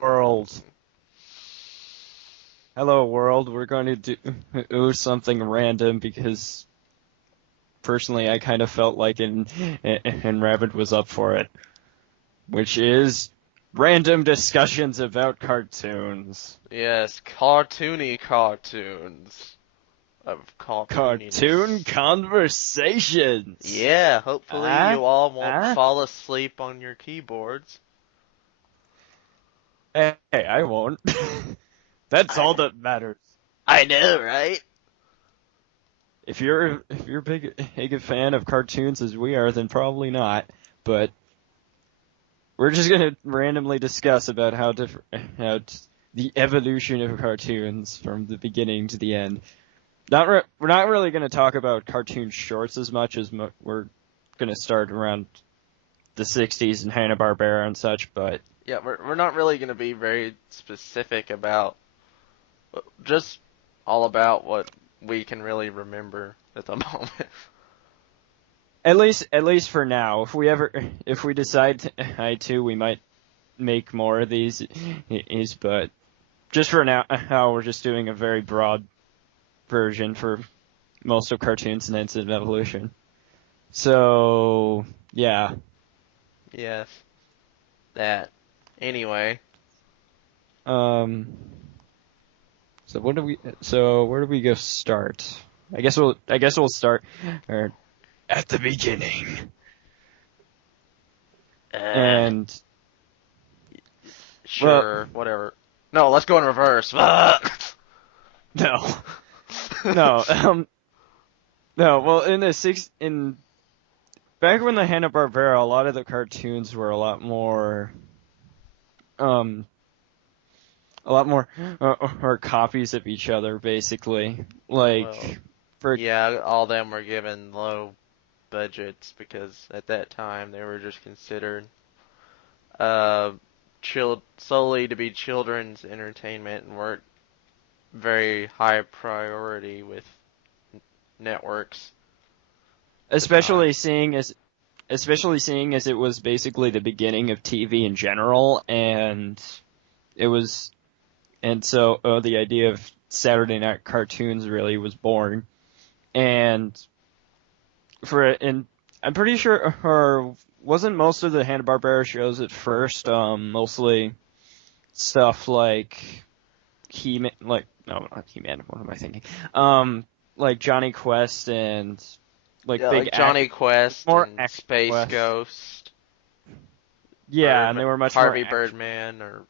World. Hello, world. We're going to do something random because personally I kind of felt like and Rabbit was up for it, which is random discussions about cartoons. Yes, cartoony cartoons of Cartoon cartooniness. conversations. Yeah, hopefully Ah, you all won't ah. fall asleep on your keyboards. Hey, I won't. That's I all that matters. I know, right? If you're big a fan of cartoons as we are, then probably not. But we're just gonna randomly discuss about the evolution of cartoons from the beginning to the end. We're not really gonna talk about cartoon shorts as much as we're gonna start around the '60s and Hanna-Barbera and such. But Yeah, we're not really going to be very specific about just all about what we can really remember at the moment. at least for now, if we decide we might make more of these. But just for now, we're just doing a very broad version for most of cartoons and Instant Evolution. So, yeah. Yes, that. Anyway, Um, where do we go start? I guess we'll start at the beginning. uh, And, well, sure, whatever. No, let's go in reverse. no. No, no, well, back when the Hanna-Barbera, a lot of the cartoons were um, a lot more, or copies of each other, basically. Well, Like, for, yeah, all them were given low budgets because at that time they were just considered uh solely to be children's entertainment and weren't very high priority with networks at the time. especially seeing as, especially seeing as it was basically the beginning of TV in general, and it was, and so, the idea of Saturday night cartoons really was born. And and I'm pretty sure, or wasn't most of the Hanna-Barbera shows at first, mostly stuff like He-Man, like, no, not He-Man, what am I thinking? Like Johnny Quest and, like, Yeah, like Johnny Quest more and action Space quests. Ghost, Yeah, and they were much more Harvey action. Birdman, or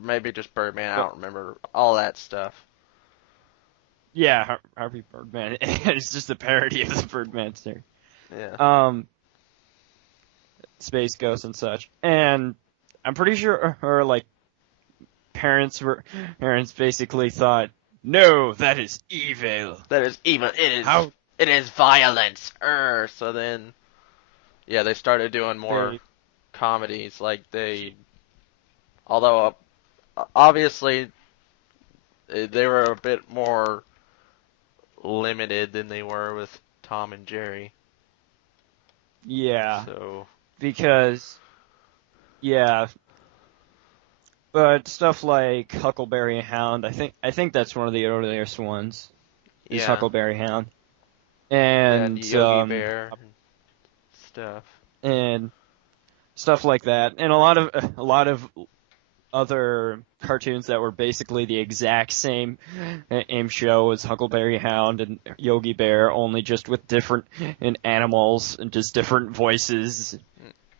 maybe just Birdman. I But, don't remember all that stuff. yeah, Harvey Birdman. It's just a parody of the Birdman series. Yeah. Um, Space Ghost and such. And I'm pretty sure, or like, parents basically thought, no, that is evil. That is evil. How It is violence. So then, yeah, they started doing more they, comedies. Although obviously they were a bit more limited than they were with Tom and Jerry. yeah, So because, yeah, but stuff like Huckleberry Hound, I think that's one of the earliest ones, is yeah, Huckleberry Hound. yeah, And, Yogi Bear and stuff. and stuff like that. And a lot of other cartoons that were basically the exact same aim show as Huckleberry Hound and Yogi Bear, only just with different animals and just different voices.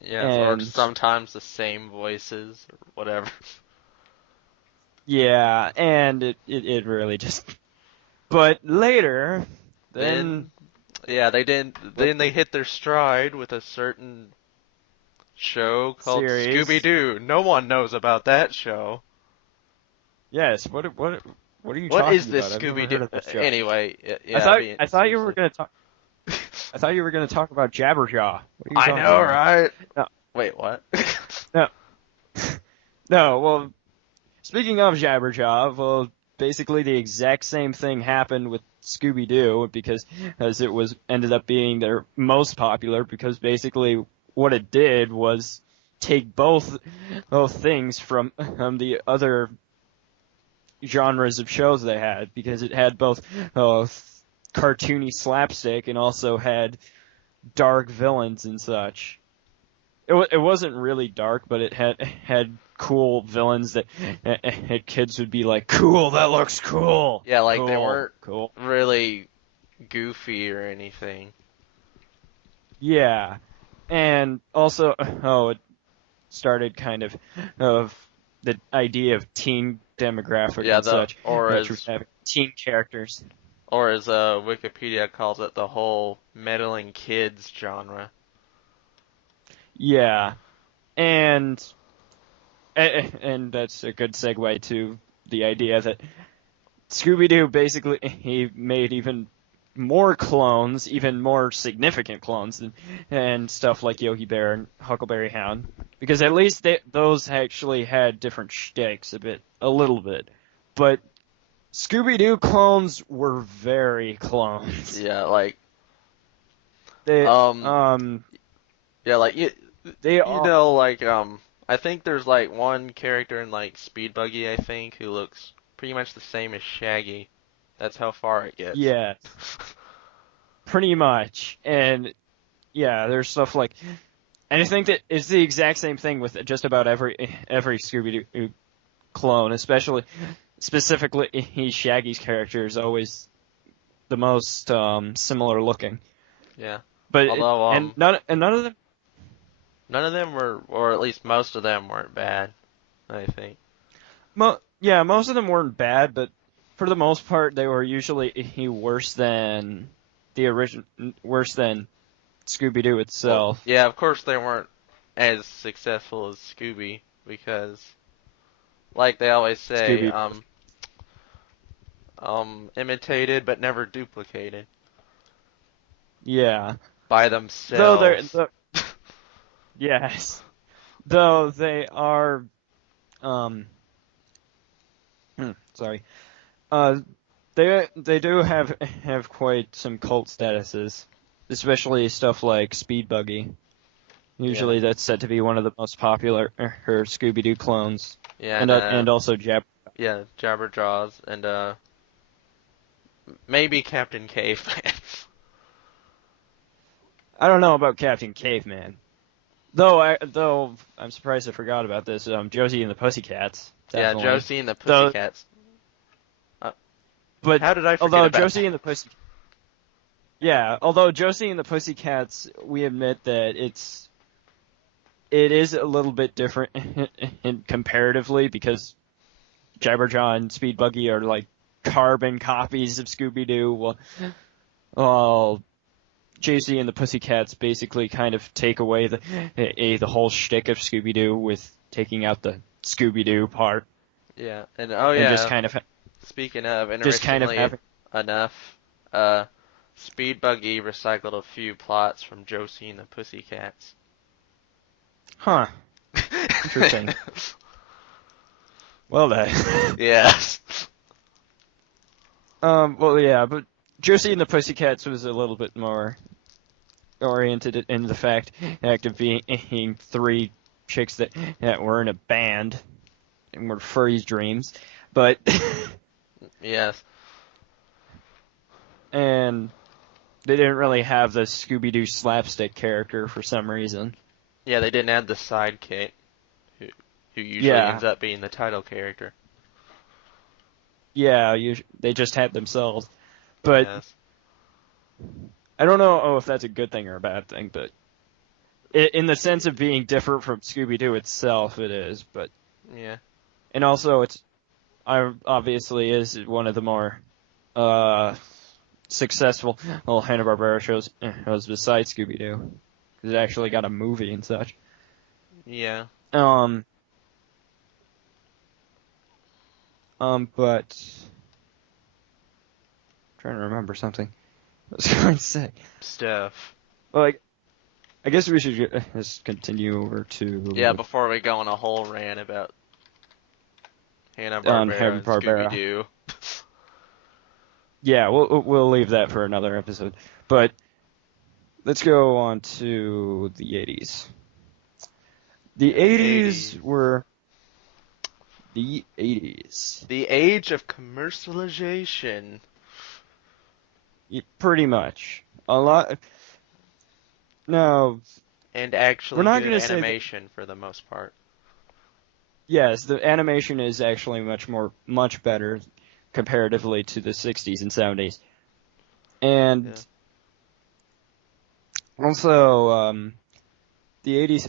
Yes, or And sometimes the same voices or whatever. yeah, and it really just. But later, then Then, yeah, they didn't. with Then the they hit their stride with a certain show called Scooby series, Doo. No one knows about that show. yes. What are you What is talking this about? I've never Scooby Doo? heard of this show. Anyway, yeah, being I thought you were seriously. gonna talk. I thought you were gonna talk about Jabberjaw. What are you I talking know, about? right? No, Wait, what? no, no. Well, speaking of Jabberjaw, well, basically the exact same thing happened with Scooby Doo because as it was ended up being their most popular because basically what it did was take both things from the other genres of shows they had, because it had both cartoony slapstick and also had dark villains and such. It wasn't really dark, but it had cool villains that kids would be like, cool, that looks cool. Yeah, like cool, they weren't cool. really goofy or anything. Yeah, and also, it started kind of the idea of teen demographic Yeah, and such, or which as would have teen characters. Wikipedia calls it, the whole meddling kids genre. Yeah, and and that's a good segue to the idea that Scooby-Doo basically he made even more clones, even more significant clones, and stuff like Yogi Bear and Huckleberry Hound, because at least those actually had different shticks a little bit, but Scooby-Doo clones were very clones. Yeah, like They yeah, like they you are know, like I think there's like one character in like Speed Buggy, I think, who looks pretty much the same as Shaggy. That's how far it gets. yeah, pretty much, and yeah, there's stuff like. And I think that it's the exact same thing with just about every Scooby-Doo clone, specifically Shaggy's character is always the most similar looking. Yeah. But Although none of them. none of them were, or at least most of them weren't bad, I think. Yeah, most of them weren't bad, but for the most part, they were usually worse than worse than Scooby-Doo itself. Well, yeah, of course they weren't as successful as Scooby because, like they always say, Scooby. imitated but never duplicated Yeah. by Though themselves. yes. Though they are sorry. Uh they do have quite some cult statuses, especially stuff like Speed Buggy. Usually that's said to be one of the most popular Scooby-Doo clones. Yeah, And also yeah, Jabberjaws and maybe Captain Caveman. I don't know about Captain Caveman. Though I'm surprised I forgot about this. Josie and the Pussycats. Yeah, Definitely. Josie and the Pussycats. But How did I forget although about Josie that? and the although Josie and the Pussycats, we admit that it is a little bit different comparatively, because Jabberjaw and Speed Buggy are like carbon copies of Scooby-Doo. Well, Josie and the Pussycats basically kind of take away the whole shtick of Scooby-Doo with taking out the Scooby-Doo part. Yeah, and And just kind of speaking of, just kind of interestingly having. enough, Speed Buggy recycled a few plots from Josie and the Pussycats. Huh. Interesting. Well then. Yes. Well, yeah, but Josie and the Pussycats was a little bit more oriented in the fact of being three chicks that were in a band and were furries' dreams, but Yes. and they didn't really have the Scooby-Doo slapstick character for some reason. Yeah, they didn't add the sidekick, who usually Yeah. ends up being the title character. Yeah, they just had themselves, but Yes. I don't know if that's a good thing or a bad thing, but in the sense of being different from Scooby-Doo itself, it is, but Yeah. and also it's obviously is one of the more successful Hanna-Barbera shows besides Scooby-Doo, because it actually got a movie and such. Yeah. But I'm trying to remember something I was going to say. Stuff. Well, I guess we should just continue over to Yeah, before we go on a whole rant about Hanna-Barbera and Hanna-Barbera. Scooby-Doo. Yeah, we'll leave that for another episode. But let's go on to the 80s. The Yeah, the 80s 80s. were the 80s. The age of commercialization. Pretty much. A lot. No, And we're actually not good going to say that. animation for the most part. Yes, the animation is actually much better comparatively to the 60s and 70s. And Yeah. also, the 80s,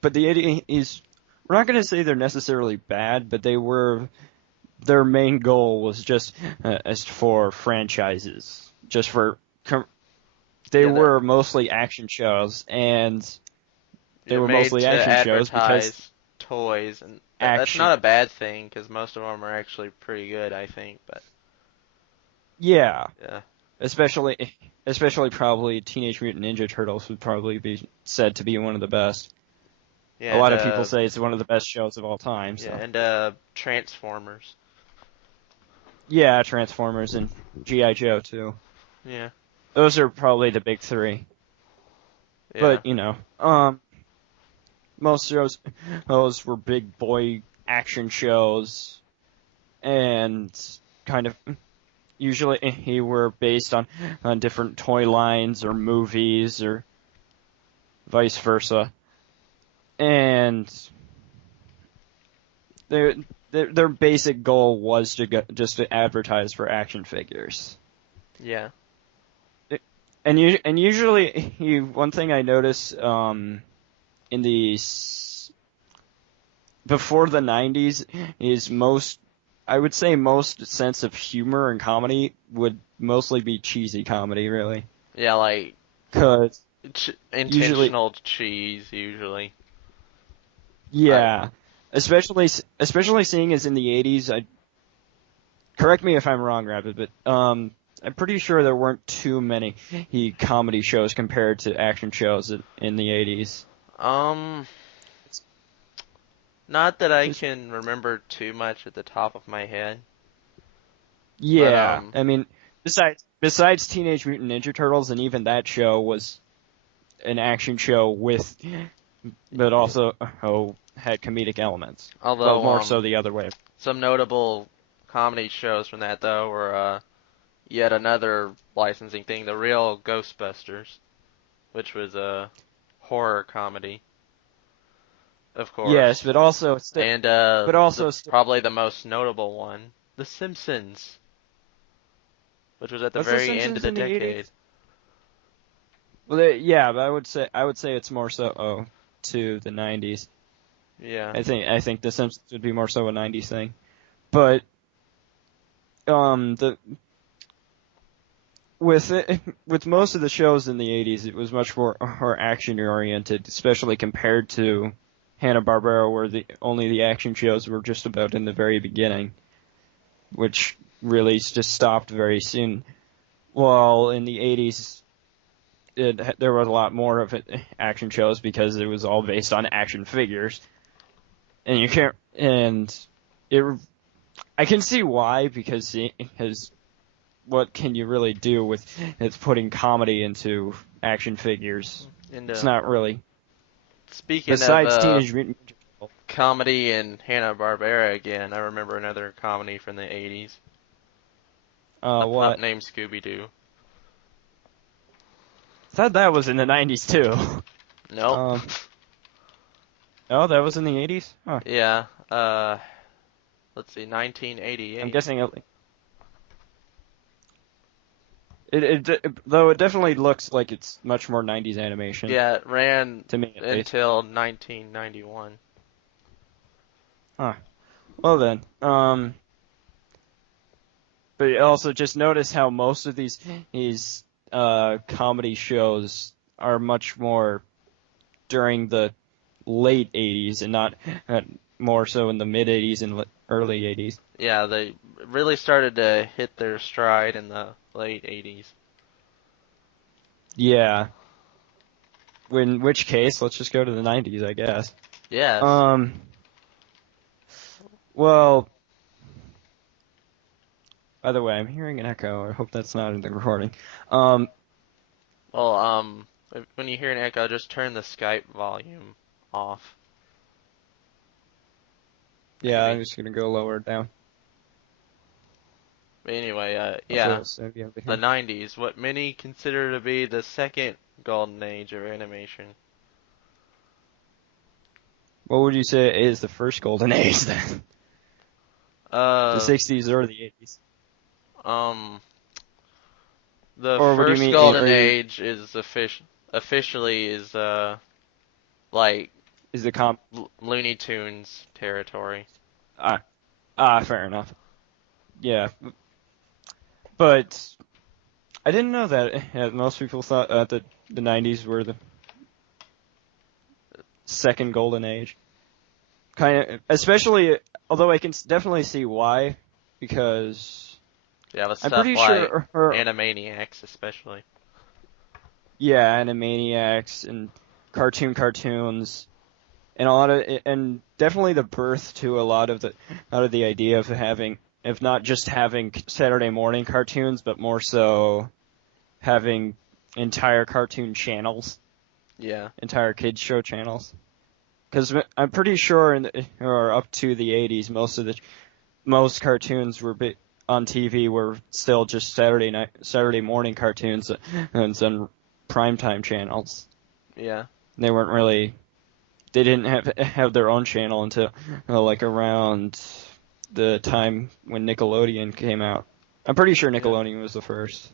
but the 80s, we're not going to say they're necessarily bad, but their main goal was just as for franchises, just for, they Yeah, were mostly action shows, and they they're were made mostly to action shows because advertise toys, and that's action, not a bad thing because most of them are actually pretty good, I think. But yeah, yeah, especially probably Teenage Mutant Ninja Turtles would probably be said to be one of the best. A yeah, lot of people say it's one of the best shows of all time, so. and Transformers. Yeah, Transformers and G.I. Joe too. Yeah, Those are probably the big three. yeah, But, most shows, those were big boy action shows, and kind of usually he were based on different toy lines or movies or vice versa. And their their basic goal was just to advertise for action figures. yeah. And usually, one thing I notice in before the 90s is I would say most sense of humor and comedy would mostly be cheesy comedy, really. Yeah, like Cause usually, intentional cheese usually. I yeah, especially seeing as in the 80s, correct me if I'm wrong, Rabbit, but I'm pretty sure there weren't too many comedy shows compared to action shows in the 80s. um not that I can remember too much at the top of my head, but Yeah, I mean, besides Teenage Mutant Ninja Turtles, and even that show was an action show but also had comedic elements. Well, although more so the other way. some notable comedy shows from that though were yet another licensing thing, The Real Ghostbusters, which was a horror comedy, of Yes, course. but also And probably the most notable one, The Simpsons, which was at the was The very end of Simpsons the in the decade. 80s? Well, yeah, but I would say it's more so to the 90s. Yeah. I think The Simpsons would be more so a 90s thing. But the with most of the shows in the 80s, it was much more action oriented, especially compared to Hanna-Barbera, where only the action shows were just about in the very beginning, which really just stopped very soon. While in the 80s, there was a lot more of action shows because it was all based on action figures, and you can't and it. I can see why because what can you really do with it's putting comedy into action figures? And It's not really. speaking of Besides Teenage Mutant Ninja Turtles. comedy and Hanna-Barbera again, I remember another comedy from the 80s. A pup What? named Scooby-Doo. I thought that was in the 90s too. Nope. Um, oh, that was in the 80s? Huh. Yeah. Let's see, I'm 1988. guessing though it definitely looks like it's much more 90s animation Yeah, it ran to me at least. until 1991. Huh. Well then, but also just notice how most of these comedy shows are much more during the late 80s and not more so in the mid 80s and early 80s. Yeah, they really started to hit their stride in the late 80s. Yeah. In which case, let's just go to the 90s, I guess. Yes. Um, well, by the way, I'm hearing an echo. I hope that's not in the recording. Um, Well, When you hear an echo, just turn the Skype volume off. Yeah, I'm Maybe. just gonna go lower down. But anyway, Hopefully yeah, it'll still be able to the hear. 90s, what many consider to be the second golden age of animation. What would you say is the first golden age then? The Uh, 60s or the 80s? um, the Or what do you first mean? golden Are you age is officially is like is the comp? Looney Tunes territory. Ah, fair enough. Yeah, but I didn't know that. Most people thought that the 90s were the second golden age. Kind of, especially, although I can definitely see why, because Yeah, with I'm stuff pretty like sure Animaniacs, especially. yeah, Animaniacs and cartoons, and a lot of, and definitely the birth to a lot of the idea of having, if not just having Saturday morning cartoons, but more so having entire cartoon channels, Yeah, entire kids show channels. Because I'm pretty sure or up to the 80s, most cartoons on TV were still just Saturday morning cartoons and on primetime channels. yeah, They weren't really, they didn't have their own channel until like around the time when Nickelodeon came out. I'm pretty sure yeah. Nickelodeon was the first.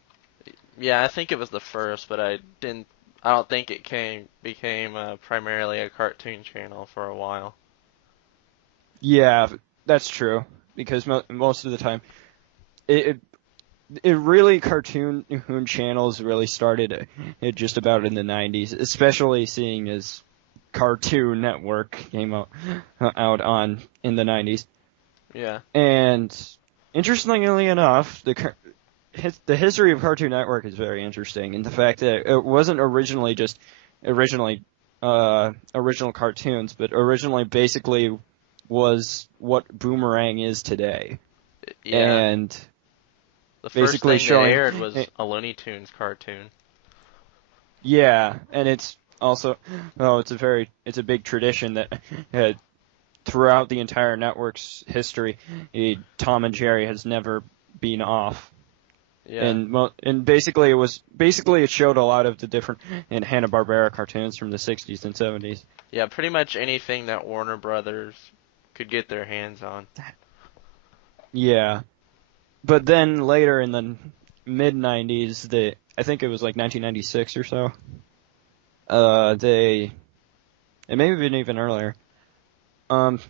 Yeah, I think it was the first, but I don't think it became primarily a cartoon channel for a while. Yeah, that's true because most of the time it it really cartoon channels really started it just about in the 90s, especially seeing as Cartoon Network came out on in the 90s. Yeah, And interestingly enough, the history of Cartoon Network is very interesting, and the fact that it wasn't originally original cartoons, but originally basically was what Boomerang is today, yeah. and The first basically thing that showing. aired was a Looney Tunes cartoon. Yeah, and it's also it's a big tradition that throughout the entire network's history, Tom and Jerry has never been off. Yeah, And basically it showed a lot of the different and Hanna-Barbera cartoons from the 60s and 70s. yeah. Pretty much anything that Warner Brothers could get their hands on. Yeah, but then later in the mid 90s, I think it was like 1996 or so. They it may have been even earlier. Um,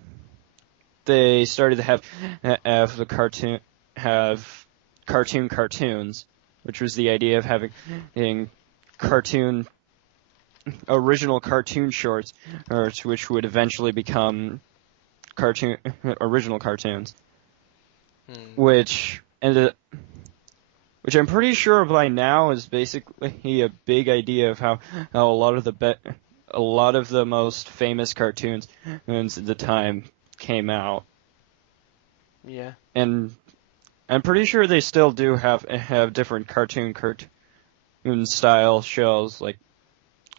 they started to have the have cartoons, which was the idea of having cartoon original cartoon shorts, which would eventually become cartoon original cartoons, Hmm. which ended which I'm pretty sure by now is basically a big idea of how a lot of the most famous cartoons at the time came out. Yeah, And I'm pretty sure they still do have different cartoon style shows. Like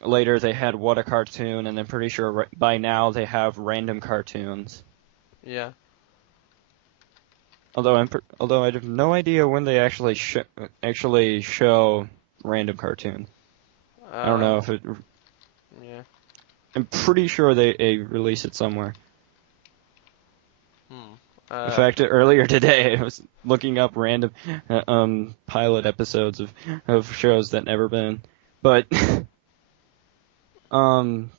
later they had What a Cartoon, and I'm pretty sure by now they have random cartoons. yeah. Although I have no idea when they actually show random cartoons. I don't Uh, know if it. yeah. I'm pretty sure they release it somewhere. Hmm. In fact, earlier today I was looking up random pilot episodes of shows that never been, but um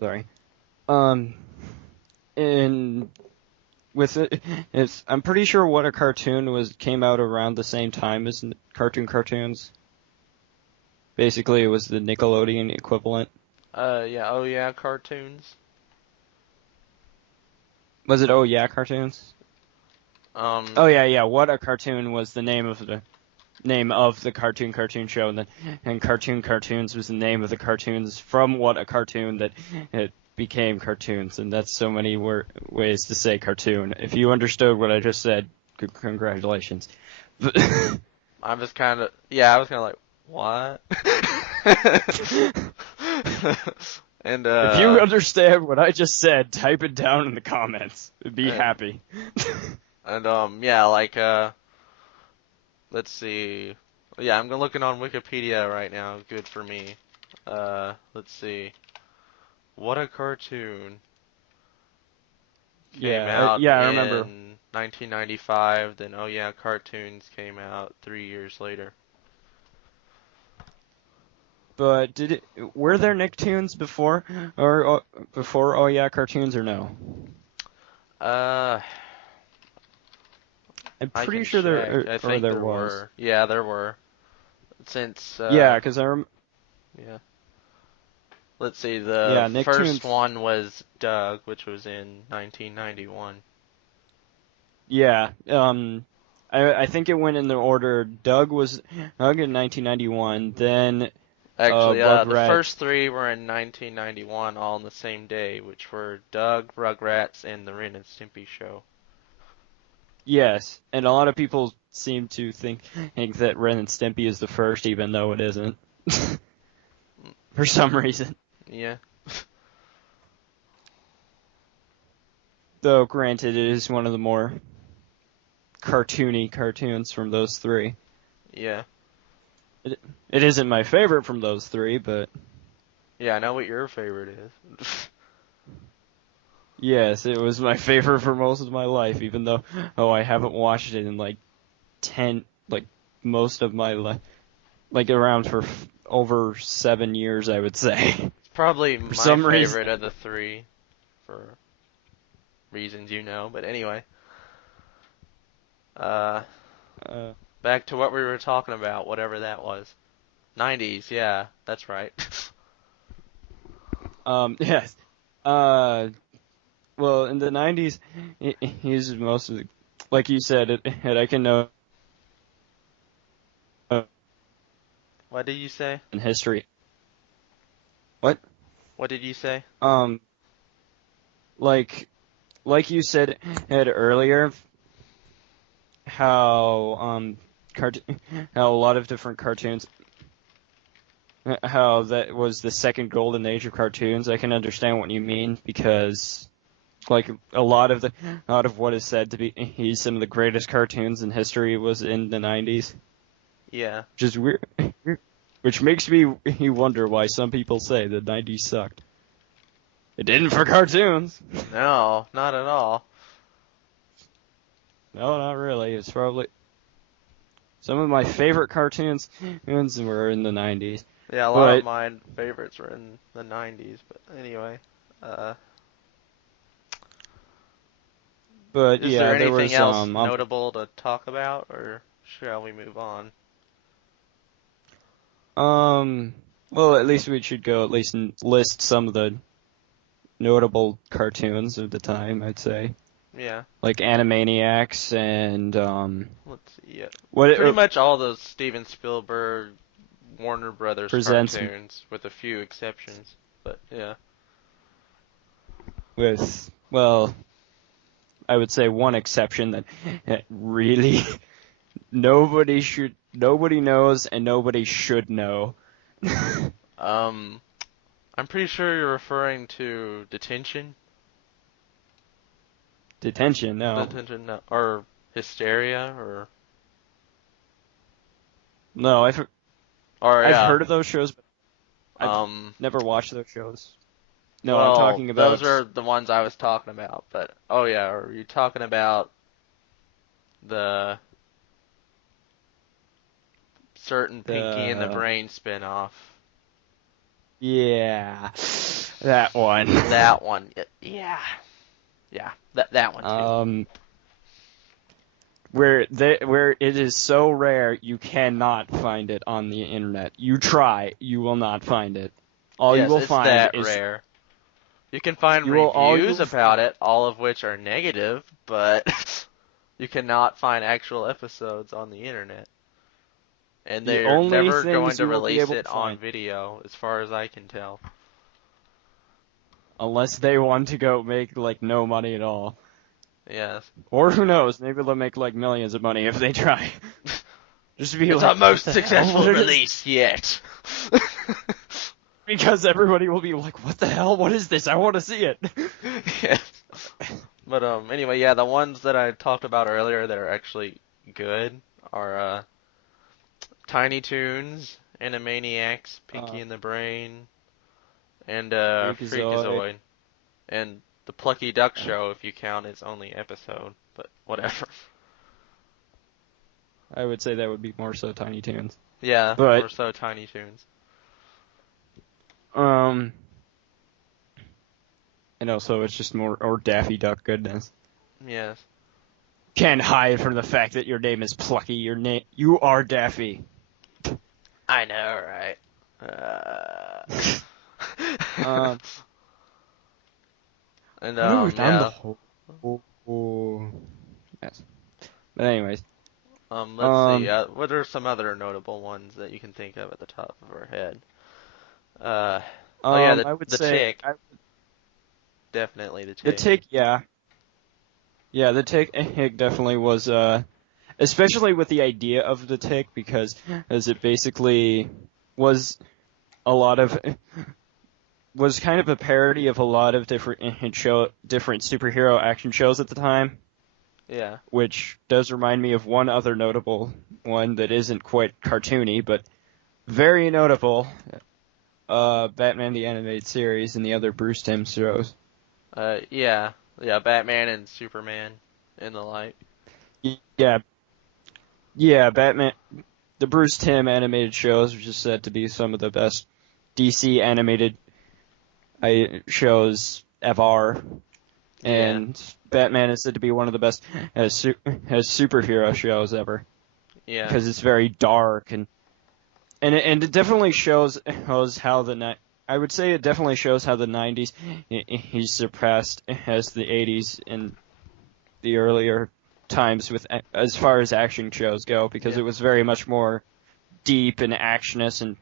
sorry um in with it's I'm pretty sure What a Cartoon came out around the same time as cartoons. Basically, it was the Nickelodeon equivalent. Yeah. Oh, yeah. Cartoons. Was it Oh Yeah Cartoons? Um. Oh yeah. What a Cartoon was the name of the cartoon show, and Cartoons was the name of the cartoons from What a Cartoon that it became cartoons, and that's so many ways to say cartoon. If you understood what I just said, congratulations. I was kind of, yeah, I was kind of like, what? And If you understand what I just said, type it down in the comments. Be and happy. yeah, like let's see. Yeah, I'm looking on Wikipedia right now. Good for me. Let's see. What a cartoon came out Yeah, I remember. in 1995. Then oh yeah, cartoons came out 3 years later. But were there Nicktoons before or before Oh Yeah cartoons or no? Uh, I'm I pretty can sure check. I or think there there was. were. Yeah, there were. Since Yeah, because yeah. Let's see. The yeah, first Nicktoons. one was Doug, which was in 1991. Yeah, I think it went in the order. Doug in 1991, then Actually, the Rugrats. first three were in 1991, all on the same day, which were Doug, Rugrats, and the Ren and Stimpy Show. Yes, and a lot of people seem to think that Ren and Stimpy is the first, even though it isn't, for some reason. Yeah, Though, granted, it is one of the more cartoony cartoons from those three. yeah, It isn't my favorite from those three, but yeah. I know what your favorite is. yes, it was my favorite for most of my life, even though, I haven't watched it in like 10, like most of my life, like around for over 7 years, I would say. It's probably For my some reason. favorite of the three, for reasons you know. But anyway, uh, Uh, back to what we were talking about, whatever that was. 90s, yeah, that's right. yes. Uh, well, in the 90s, he's most of the, like you said, I can know What did you say? in history. What? What did you say? Um, like, like you said earlier, how cart how a lot of different cartoons, how that was the second golden age of cartoons. I can understand what you mean because, like, a lot of what is said to be some of the greatest cartoons in history was in the 90s, Yeah. which is weird. Which makes me wonder why some people say the 90s sucked. It didn't for cartoons. No, not at all. No, not really. It's probably some of my favorite cartoons were in the 90s. Yeah, a lot of But my favorites were in the 90s, but anyway. Uh, is there yeah, there anything was else notable to talk about, or shall we move on? well, at least we should go at least list some of the notable cartoons of the time, I'd say. Yeah, Like Animaniacs and let's see. Yeah. what Pretty much all those Steven Spielberg, Warner Brothers presents cartoons, with a few exceptions. But yeah. with, well, I would say one exception that really nobody knows and nobody should know. Um, I'm pretty sure you're referring to Detention. Detention, no. Detention, no, or Hysteria, No, or I've yeah. heard of those shows, but I've Um, never watched those shows. No, I'm well, talking those about are the ones I was talking about. But oh yeah, are you talking about the certain Pinky and the the Brain spinoff? yeah, that one. That one, yeah, yeah, that one too. Where it is so rare you cannot find it on the internet. You try, you will not find it. All you Yes, will it's find that is rare. You can find all reviews you'll about it, all of which are negative, but you cannot find actual episodes on the internet. And the they're only never going things to you will be release able to it on find, video, as far as I can tell. unless they want to go make like no money at all. Yes. Or who knows, maybe they'll make like millions of money if they try. Just to be It's like, our most what the hell? successful What is- release yet. Because everybody will be like, what the hell? What is this? I want to see it. Yeah. But anyway, yeah, the ones that I talked about earlier that are actually good are Tiny Toons, Animaniacs, Pinky and the Brain, and Freakazoid. Freakazoid, and the Plucky Duck Show if you count its only episode, but whatever. I would say that would be more so Tiny Toons. Yeah, But, more so Tiny Toons. and also it's just more, or Daffy Duck goodness. Yes. Can't hide from the fact that your name is Plucky. You are Daffy. I know, right? And What have we done the yeah. whole? Yes. But anyways, Let's see. What are some other notable ones that you can think of at the top of our head? Oh yeah, I would the say Tick. Definitely the the Tick. Tick, yeah, the Tick definitely was, especially with the idea of the Tick, because as it basically was was kind of a parody of a lot of different superhero action shows at the time. Yeah. Which does remind me of one other notable one that isn't quite cartoony, but very notable. Batman the Animated Series and the other Bruce Timm shows. Yeah. Yeah, Batman and Superman and the like. Yeah. Yeah, Batman. The Bruce Timm animated shows are just said to be some of the best DC animated shows ever. And Batman is said to be one of the best as superhero shows ever. Yeah. Because it's very dark and it definitely shows how I would say it definitely shows how the 90s he's surpassed as the 80s and the earlier times with as far as action shows go, because it was very much more deep and actionous, and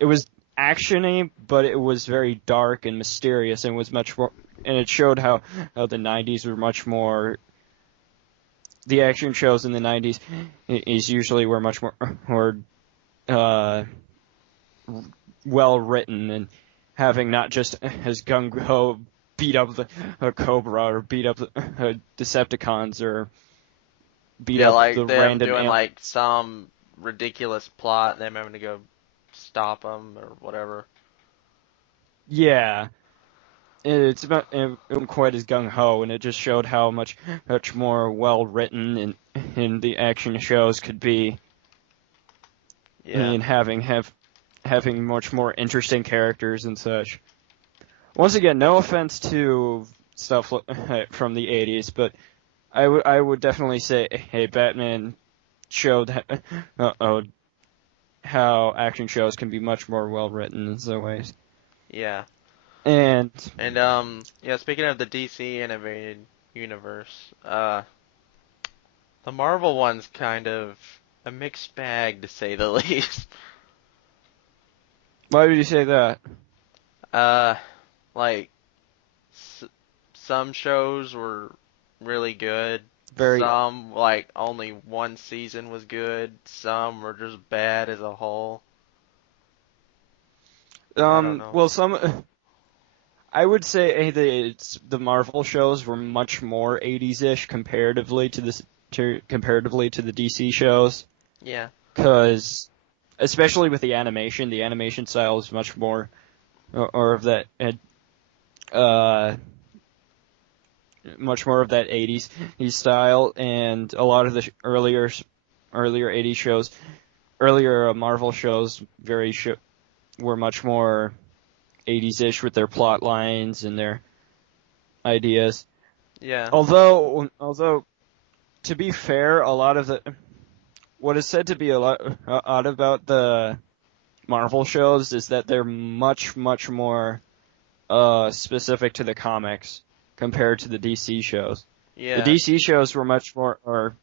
it was actiony, but it was very dark and mysterious, and was much more, and it showed how the 90s were much more. The action shows in the 90s were much more well written, and having not just as gung ho beat up a Cobra or beat up the Decepticons or beat up like the them random doing like some ridiculous plot and them having to go stop them or whatever. Yeah. It's about it wasn't quite as gung ho, and it just showed how much more well written and the action shows could be. Yeah. And having much more interesting characters and such. Once again, no offense to stuff from the 80s, but I would definitely say, hey, Batman showed how action shows can be much more well written in some ways. Yeah. And yeah, speaking of the DC animated universe, the Marvel one's kind of a mixed bag to say the least. why would you say that? Like some shows were really good. Very. Some, like, only one season was good. Some were just bad as a whole. I don't know. Well, I would say the Marvel shows were much more 80s-ish comparatively to the DC shows. Yeah. Because, especially with the animation style is much more, or of that, much more of that 80s style, and a lot of the earlier 80s shows, earlier Marvel shows were much more 80s-ish with their plot lines and their ideas. Yeah. Although to be fair, a lot of what is said to be a lot odd about the Marvel shows is that they're much more specific to the comics compared to the DC shows. Yeah. The DC shows were much more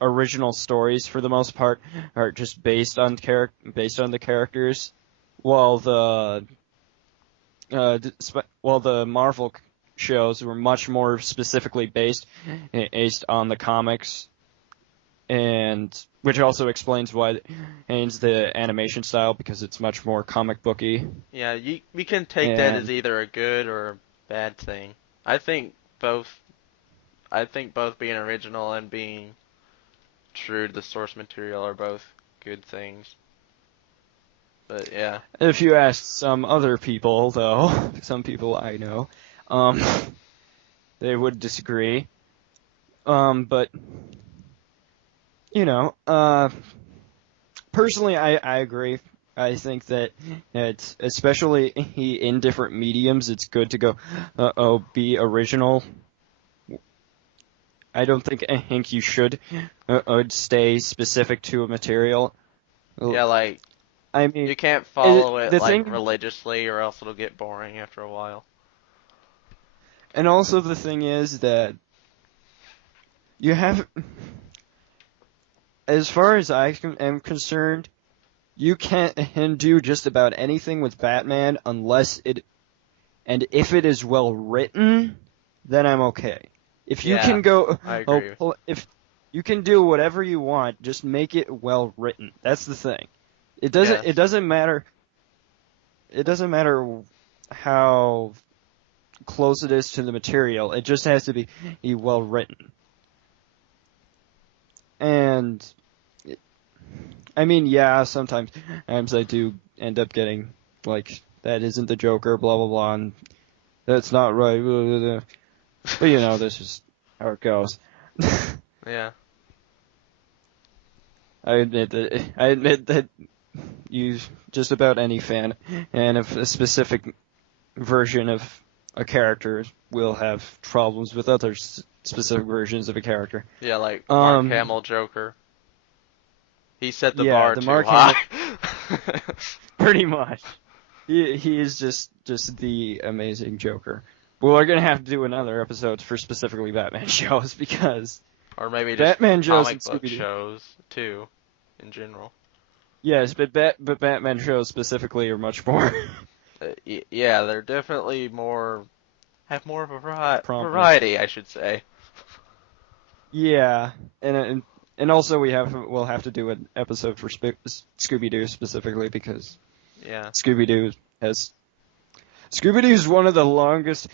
original stories for the most part, are just based on the characters, while the Marvel shows were much more specifically based on the comics, and which also explains why it changes the animation style because it's much more comic booky. Yeah, we can take that as And either a good or a bad thing. I think both. I think both being original and being true to the source material are both good things. But yeah, if you ask some other people, though, some people I know, um, they would disagree. But you know, personally, I agree. I think that it's especially in different mediums, it's good to go, be original. I think you should stay specific to a material. yeah, like I mean, you can't follow it the like thing, religiously, or else it'll get boring after a while. and also the thing is that you have, as far as am concerned, you can do just about anything with Batman and if it is well written, then I'm okay. If you Yeah, can go, I agree. if you can do whatever you want, just make it well written. That's the thing. Yes. It doesn't matter. It doesn't matter how close it is to the material. It just has to be well written. And I mean, yeah, sometimes I do end up getting like that isn't the Joker, blah blah blah, and that's not right. Blah, blah, blah. But you know, this is how it goes. Yeah. I admit that you just about any fan and of a specific version of a character will have problems with other specific versions of a character. Yeah, like Mark Um, Hamill Joker. He set the yeah, bar the too Mark high. Hamill, pretty much. He is just the amazing Joker. Well, we're gonna have to do another episode for specifically Batman shows because Or maybe just Batman shows and comic book Scooby-Doo. shows too, in general. Yes, but Batman shows specifically are much more Yeah, they're definitely have more of a prominent. variety, I should say. Yeah, and also we'll have to do an episode for Scooby-Doo specifically because Yeah. Scooby-Doo has Scooby-Doo is one of the longest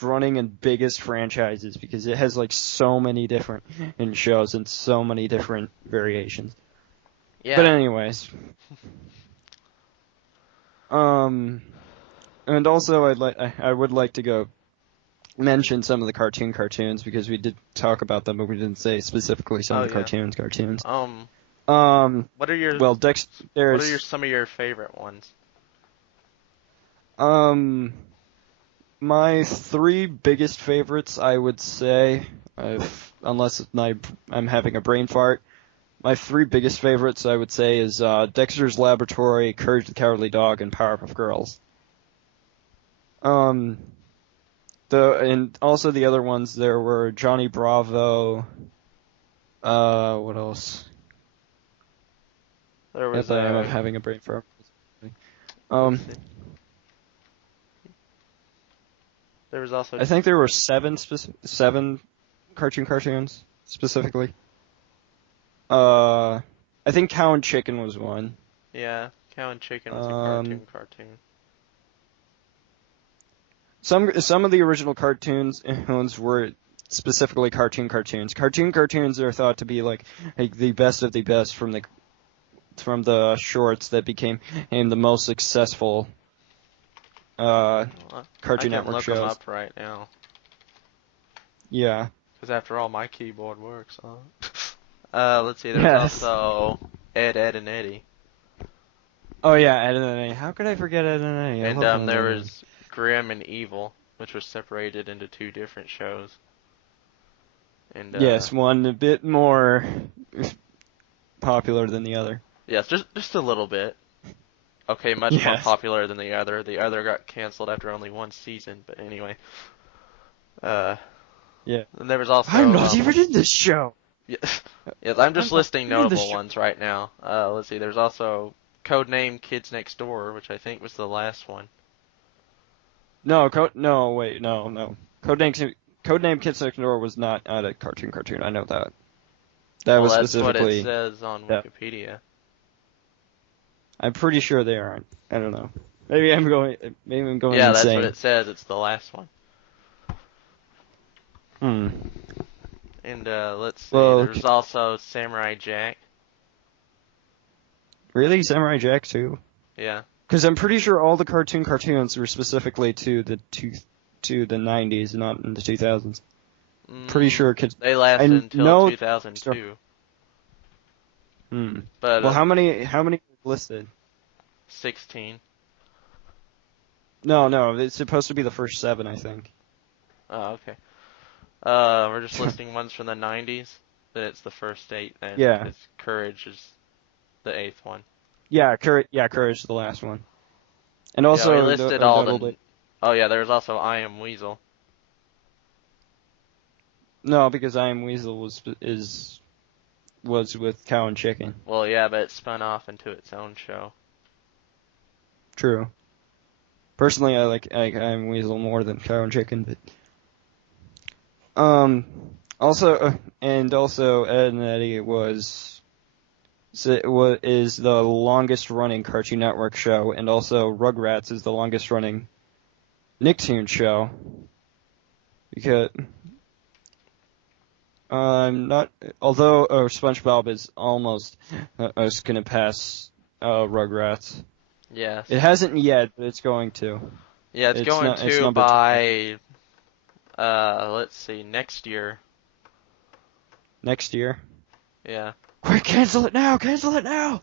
running and biggest franchises because it has like so many different shows and so many different variations. But Yeah. anyways, and also I would like to go mention some of the cartoons because we did talk about them, but we didn't say specifically some Oh of the yeah. cartoons. What are your Well, some of your favorite ones? um, my three biggest favorites, I would say, unless I'm having a brain fart, my three biggest favorites, I would say, is Dexter's Laboratory, Courage the Cowardly Dog, and Powerpuff Girls. And also the other ones there were Johnny Bravo. What else? There was Yes, I am having a brain fart. let's see. There was also I think there were seven cartoons specifically. I think Cow and Chicken was one. yeah, Cow and Chicken was a cartoon. Some of the original cartoons ones were specifically cartoons. Cartoons are thought to be like the best of the best from the shorts that became the most successful Cartoon Network look shows. them up right now. Yeah. Because after all, my keyboard works. Huh? Let's see. There's Yes. also Ed, Ed, and Eddie. Oh yeah, Ed and Eddie. How could I forget Ed and Eddie? And there was Grim and Evil, which was separated into two different shows. And yes, one a bit more popular than the other. yes, just a little bit. Okay, much more Yes. popular than the other. The other got canceled after only one season, but anyway. Yeah. And there was also I'm not even in this show. yes, I'm just listing not in the notable show. ones right now. Let's see. There's also Codename Kids Next Door, which I think was the last one. No, wait, no. Codename Kids Next Door was not a cartoon. I know that. That Well, was that's what it specifically. says on Yeah. Wikipedia. I'm pretty sure they aren't. I don't know. Maybe I'm going Yeah, that's what insane. it says. It's the last one. Hmm. And let's see. Well, There's also Samurai Jack. really, Samurai Jack too? Yeah. Because I'm pretty sure all the cartoons were specifically to the 90s, not in the 2000s. Pretty sure kids. They lasted I until know. 2002. Hmm. But Well, how many listed? 16. No, it's supposed to be the first 7, I think. Oh, okay. We're just listing ones from the 90s. Then it's the first 8 then, Yeah. because Courage is the 8th one. Yeah, Courage is the last one. And Yeah, we also, listed all notably, the. Oh yeah, there's also I Am Weasel. no, because I Am Weasel was with Cow and Chicken. Well, yeah, but it spun off into its own show. True. Personally, I Am Weasel more than Cow and Chicken, but also Ed and Eddie is the longest running Cartoon Network show, and also Rugrats is the longest running Nicktoons show. Because not although SpongeBob is almost gonna pass Rugrats. Yes. It hasn't yet, but it's going to. Yeah, it's going It's to number 2. by let's see, next year. Next year. Yeah. Quick, cancel it now! Cancel it now!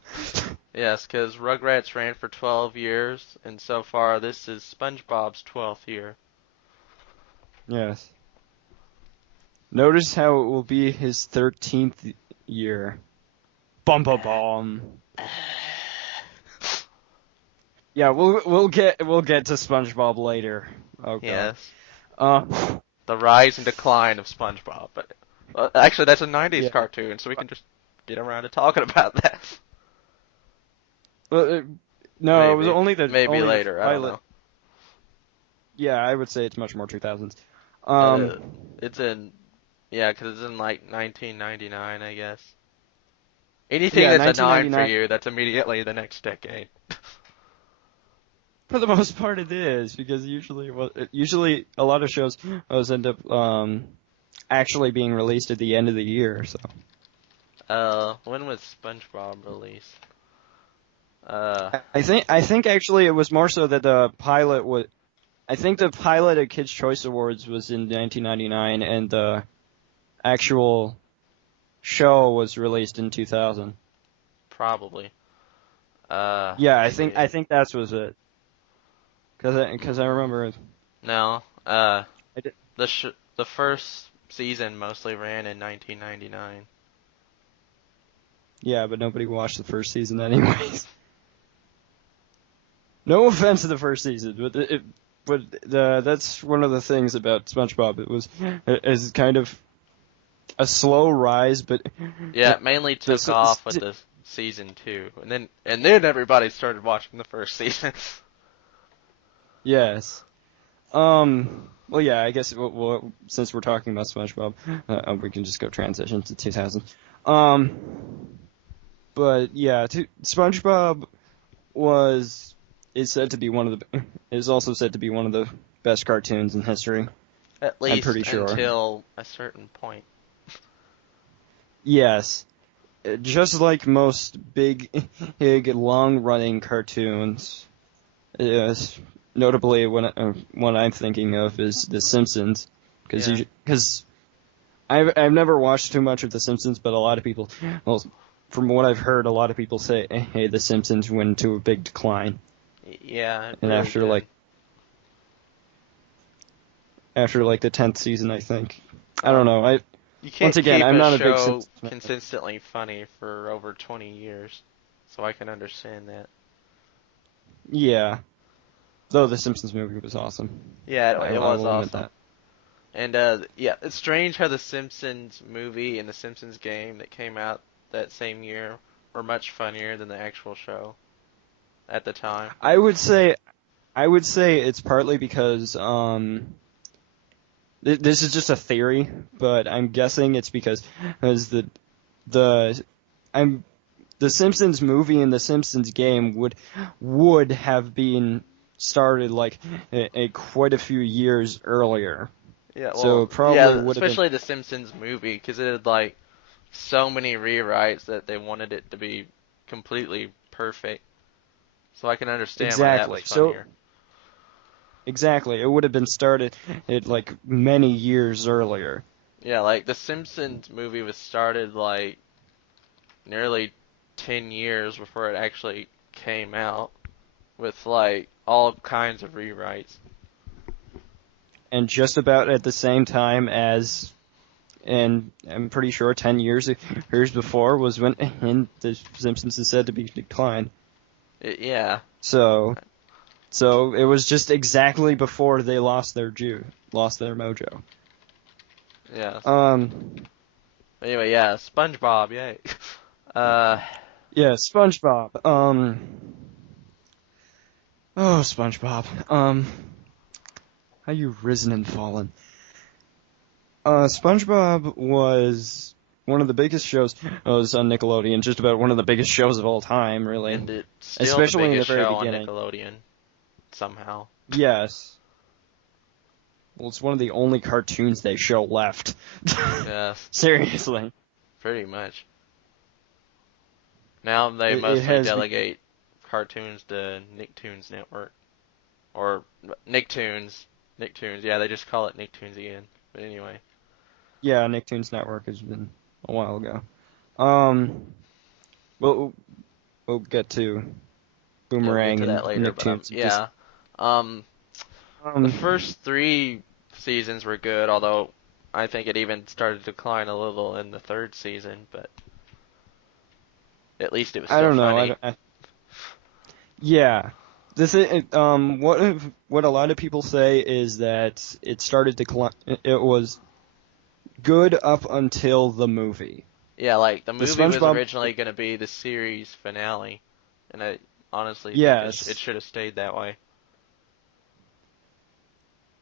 Yes, because Rugrats ran for 12 years, and so far this is SpongeBob's 12th year. Yes. Notice how it will be his 13th year. Bum bum bum. Yeah, we'll get to SpongeBob later. Oh god. Yes. Uh, The rise and decline of SpongeBob. But actually, that's a 90s yeah. cartoon, so we can just get around to talking about that. Well, no, Maybe. it was only the Maybe only the later. I don't pilot. know. Yeah, I would say it's much more 2000s. It's in, yeah, because it's in like 1999, I guess. Anything Yeah, that's a 9 for 1999. you, that's immediately the next decade. For the most part, it is because usually a lot of shows end up actually being released at the end of the year. So When was SpongeBob released? I think actually it was more so that the pilot was. I think the pilot at Kids' Choice Awards was in 1999, and the actual show was released in 2000. Probably. Yeah, Let's see. I think that was it. Cause I remember. No. I did, The first season mostly ran in 1999. yeah, but nobody watched the first season anyways. No offense to the first season, but that's one of the things about SpongeBob. It's kind of a slow rise, but Yeah, it mainly took off with the season 2, and then everybody started watching the first season. yes. Well, yeah, I guess since we're talking about SpongeBob, we can just go transition to 2000. But yeah, SpongeBob is also said to be one of the best cartoons in history. At least pretty sure. until a certain point. Yes. Just like most big, long-running cartoons, yes, notably what I'm thinking of is The Simpsons, because I've never watched too much of The Simpsons, but a lot of people, well, from what I've heard, a lot of people say, hey, The Simpsons went to a big decline. Yeah, And really after did. after the 10th season, I think. I don't know. You can't Once again, keep I'm not a a big show Simpsons fan. consistently funny for over 20 years, so I can understand that. Yeah. Though the Simpsons movie was awesome. Yeah, I it was will admit awesome. that. And yeah, it's strange how the Simpsons movie and the Simpsons game that came out that same year were much funnier than the actual show at the time. I would say it's partly because this is just a theory, but I'm guessing it's because as the the I'm the Simpsons movie and the Simpsons game would have been started like quite a few years earlier. Yeah, So well, it probably yeah, would have been especially the Simpsons movie, because it had like so many rewrites that they wanted it to be completely perfect. So I can understand why that was exactly. So funnier. exactly, it would have been started like many years earlier. Yeah, like the Simpsons movie was started like nearly 10 years before it actually came out with like all kinds of rewrites. And just about at the same time as, and I'm pretty sure 10 years before was when and The Simpsons is said to be declined. Yeah, So it was just exactly before they lost their mojo. yeah. Um, Anyway, yeah, SpongeBob, yay. Uh, yeah, SpongeBob. Oh, SpongeBob. How you risen and fallen. SpongeBob was one of the biggest shows. It was on Nickelodeon, just about one of the biggest shows of all time, really. and it's still the Especially in the biggest very show on beginning. Nickelodeon, somehow. Yes. Well, it's one of the only cartoons they show left. Yes, Seriously. pretty much. Now they It mostly has, delegate cartoons to Nicktoons Network. Or Nicktoons. Nicktoons, yeah, they just call it Nicktoons again. But anyway, yeah, Nicktoons Network has been a while ago. Um, we'll get to yeah, we'll get Boomerang to and that later, but Nicktoons. Just, yeah. Um, the first three seasons were good, although I think it even started to decline a little in the third season, but at least it was I still don't know. funny. Yeah. What a lot of people say is that it started to it was good up until the movie. Yeah, like the The movie was SpongeBob, originally going to be the series finale, and I honestly think it yes. should have stayed that way.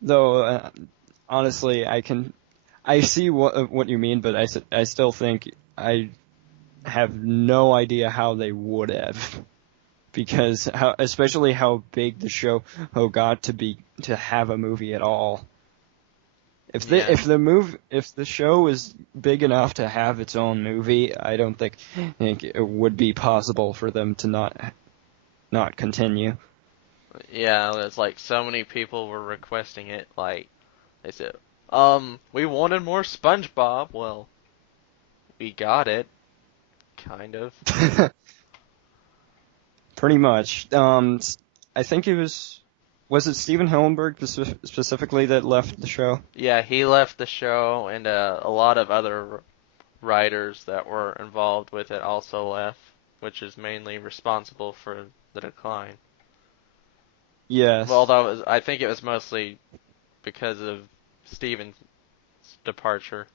Though honestly, I see what you mean, but I still think I have no idea how they would have, because especially how big the show got to have a movie at all. Yeah, If the show is big enough to have its own movie, I don't think it would be possible for them to not continue. yeah, it's like so many people were requesting it. Like they said, we wanted more SpongeBob. Well, we got it, kind of. Pretty much. I think was it Steven Hillenburg specifically that left the show? Yeah, he left the show, and a lot of other writers that were involved with it also left, which is mainly responsible for the decline. Well, Yes. although I think it was mostly because of Steven's departure.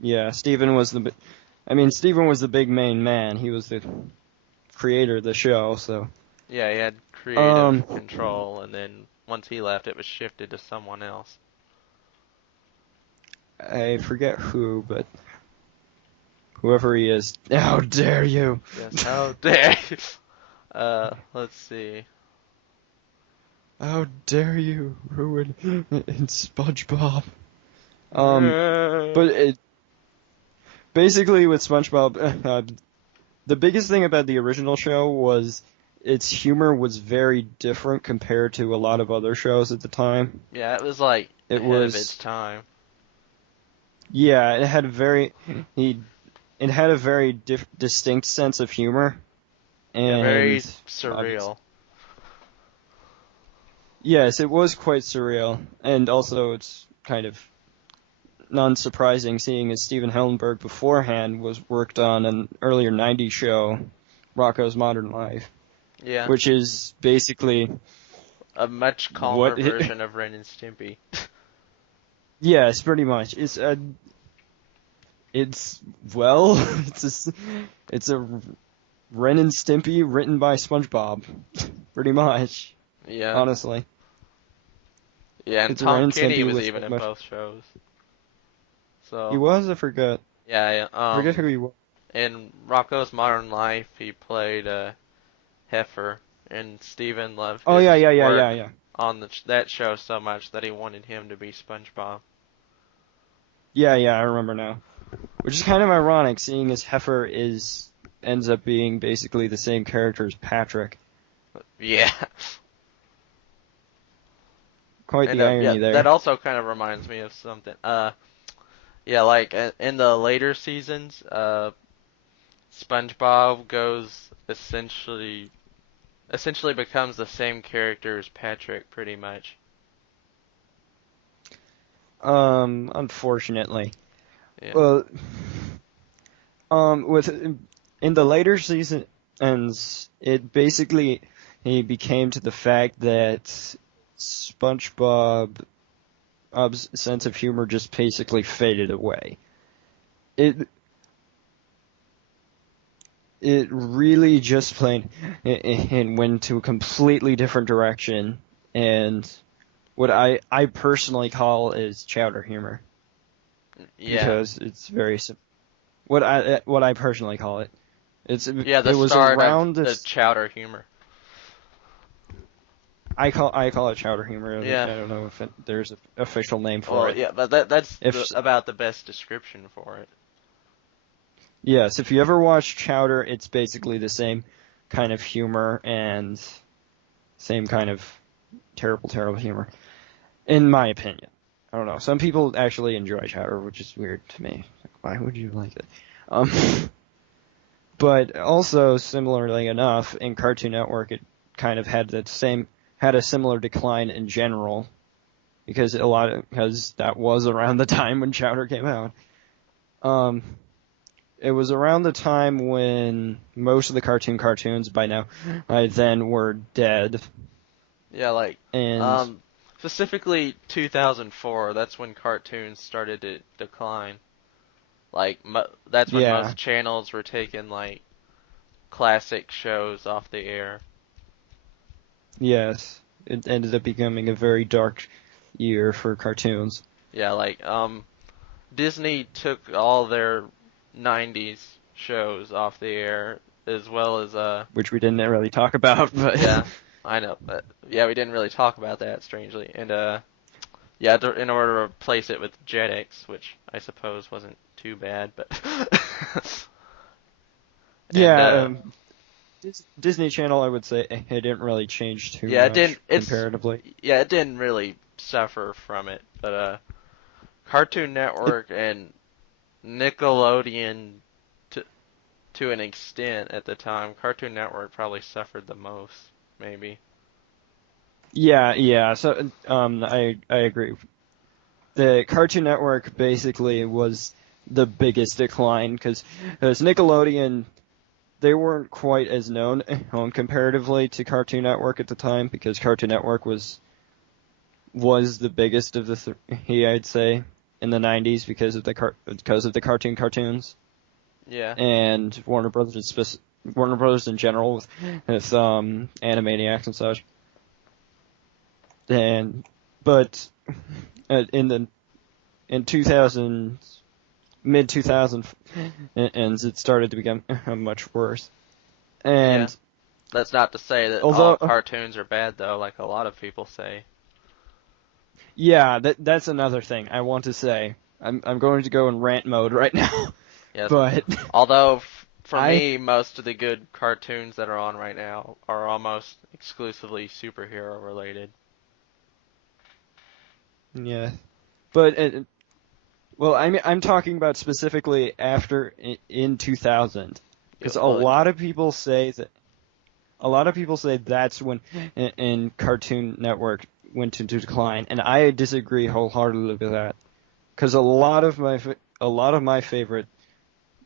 Yeah, Steven was the big main man. He was the creator of the show, so. Yeah, he had creative Um, control, and then once he left, it was shifted to someone else. I forget who, but whoever he is, how dare you? Yes, how dare you? Let's see. How dare you ruin in SpongeBob? But basically with SpongeBob, the biggest thing about the original show was its humor was very different compared to a lot of other shows at the time. Yeah, it was like It ahead of was, its time. yeah, it had a very distinct sense of humor, Yeah, and very surreal. yes, it was quite surreal, and also it's kind of non-surprising seeing as Steven Hillenburg beforehand was worked on an earlier '90s show, Rocko's Modern Life, Yeah, which is basically a much calmer what it, version of Ren and Stimpy. yes, pretty much. It's well, it's a Ren and Stimpy written by SpongeBob, pretty much. Yeah, Honestly, yeah, and it's a Ren Tom and Kenny Stimpy was with even in much. both shows. He So was, I forgot. Yeah, I forget who he was. in Rocco's Modern Life, he played Heifer, and Steven loved Oh yeah, his yeah, yeah, yeah, work yeah. on that show so much that he wanted him to be SpongeBob. Yeah, yeah, I remember now. Which is kind of ironic, seeing as Heifer ends up being basically the same character as Patrick. Yeah, Quite and the yeah, irony that there. also kind of reminds me of something. Yeah, like in the later seasons, SpongeBob goes essentially becomes the same character as Patrick, pretty much. Unfortunately. Yeah. Well, with in the later seasons, it basically he became to the fact that SpongeBob's sense of humor just basically faded away. It it really just plain it went to a completely different direction, and what I personally call is chowder humor Yeah. because it's very what I personally call it. Yeah, the It was start of around the this. chowder humor. I call it chowder humor. I Yeah. don't know if there's an official name for Well, it. yeah, but that's If about the best description for it. Yes, if you ever watch Chowder, it's basically the same kind of humor and same kind of terrible, terrible humor, in my opinion. I don't know. Some people actually enjoy Chowder, which is weird to me. Like, why would you like it? Um, but also similarly enough, in Cartoon Network, it kind of had a similar decline in general because that was around the time when Chowder came out. Um, it was around the time when most of the cartoons by now then were dead, Yeah, like and um specifically 2004, that's when cartoons started to decline. Like that's when yeah, most channels were taking like classic shows off the air. yes, it ended up becoming a very dark year for cartoons, Yeah, like Disney took all their 90s shows off the air as well as which we didn't really talk about, but yeah, I know, but yeah, we didn't really talk about that strangely. And yeah, in order to replace it with Jetix, which I suppose wasn't too bad, but and yeah, Disney Channel, I would say it didn't really change too yeah, it much didn't comparatively. it didn't really suffer from it, but Cartoon It, Network and Nickelodeon to an extent at the time, Cartoon Network probably suffered the most, maybe. yeah, yeah. So I agree. The Cartoon Network basically was the biggest decline because Nickelodeon they weren't quite as known comparatively to Cartoon Network at the time because Cartoon Network was the biggest of the three, I'd say, in the 90s because of the cartoons Yeah. and Warner Brothers in general with Animaniacs and such. And but in the in 2000 mid 2000 and it started to become much worse. Yeah. And That's not to say that all although cartoons are bad though, like a lot of people say. yeah, that's another thing I want to say. I'm going to go in rant mode right now. Yes. But Although for I me, most of the good cartoons that are on right now are almost exclusively superhero related. yeah, but well, I'm talking about specifically after in 2000 Yeah, because well, a lot of people say that's when in Cartoon Network went into decline, and I disagree wholeheartedly with that because a lot of my favorite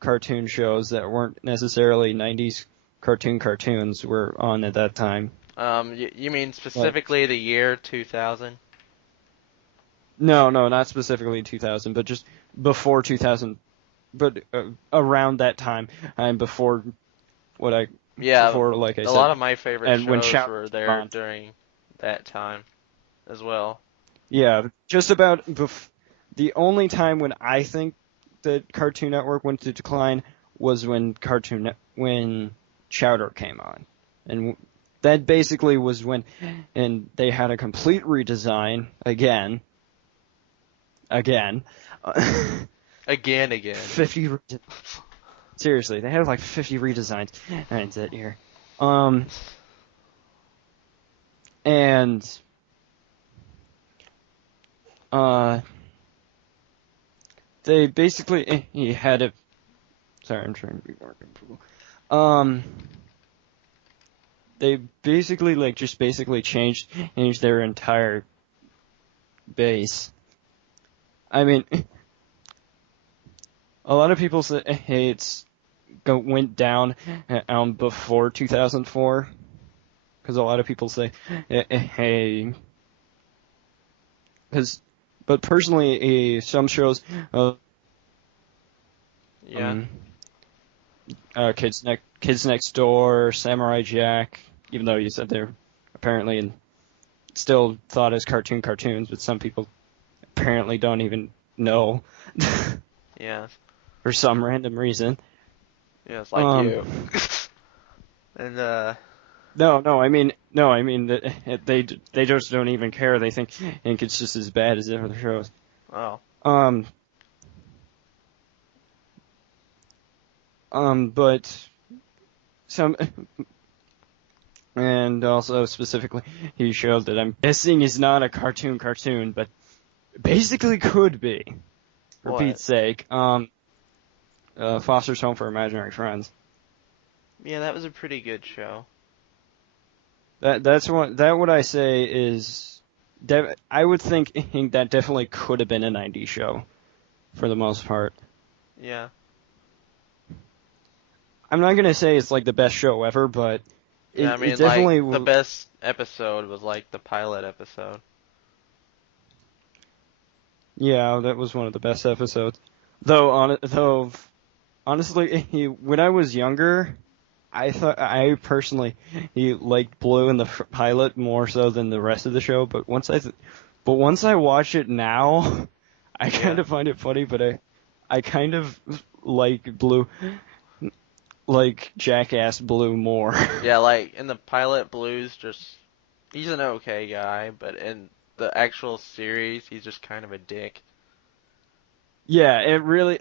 cartoon shows that weren't necessarily 90s cartoons were on at that time. you mean Like specifically the year 2000? no, no, not specifically 2000, but just before 2000, but around that time, and what I Yeah, before like I a lot said, of my favorite and when shows Shout were came there on. during that time as well. Yeah, just about the only time when I think that Cartoon Network went to decline was when when Chowder came on, and that basically was when, and they had a complete redesign again. Again. 50. Seriously, they had like 50 redesigns that year. And they basically he had a. Sorry, I'm trying to be more comfortable. They basically just changed their entire base. I mean, a lot of people say, hey, went down before 2004, because a lot of people say, hey, but personally, some shows, Yeah. Kids Next Door, Samurai Jack, even though you said they're apparently still thought as cartoons, but some people apparently don't even know. Yeah. For some random reason. Yeah, it's like you. And No, I mean that they just don't even care. They think it's just as bad as the other shows. oh. But some, and also specifically, he showed that I'm guessing is not a cartoon, but basically could be. For What? Pete's sake, Foster's Home for Imaginary Friends. Yeah, that was a pretty good show. That's what I say is. I would think that definitely could have been a 90s show, for the most part. Yeah. I'm not gonna say it's like the best show ever, but Yeah, I mean, it definitely like, the best episode was, like, the pilot episode. Yeah, that was one of the best episodes. Though honestly, when I was younger, I personally liked Blue in the pilot more so than the rest of the show. But once I watch it now, I kind of find it funny. But I kind of like Blue, like Jackass Blue more. Yeah, like, in the pilot, Blue's he's an okay guy, but in the actual series, he's just kind of a dick. Yeah, it really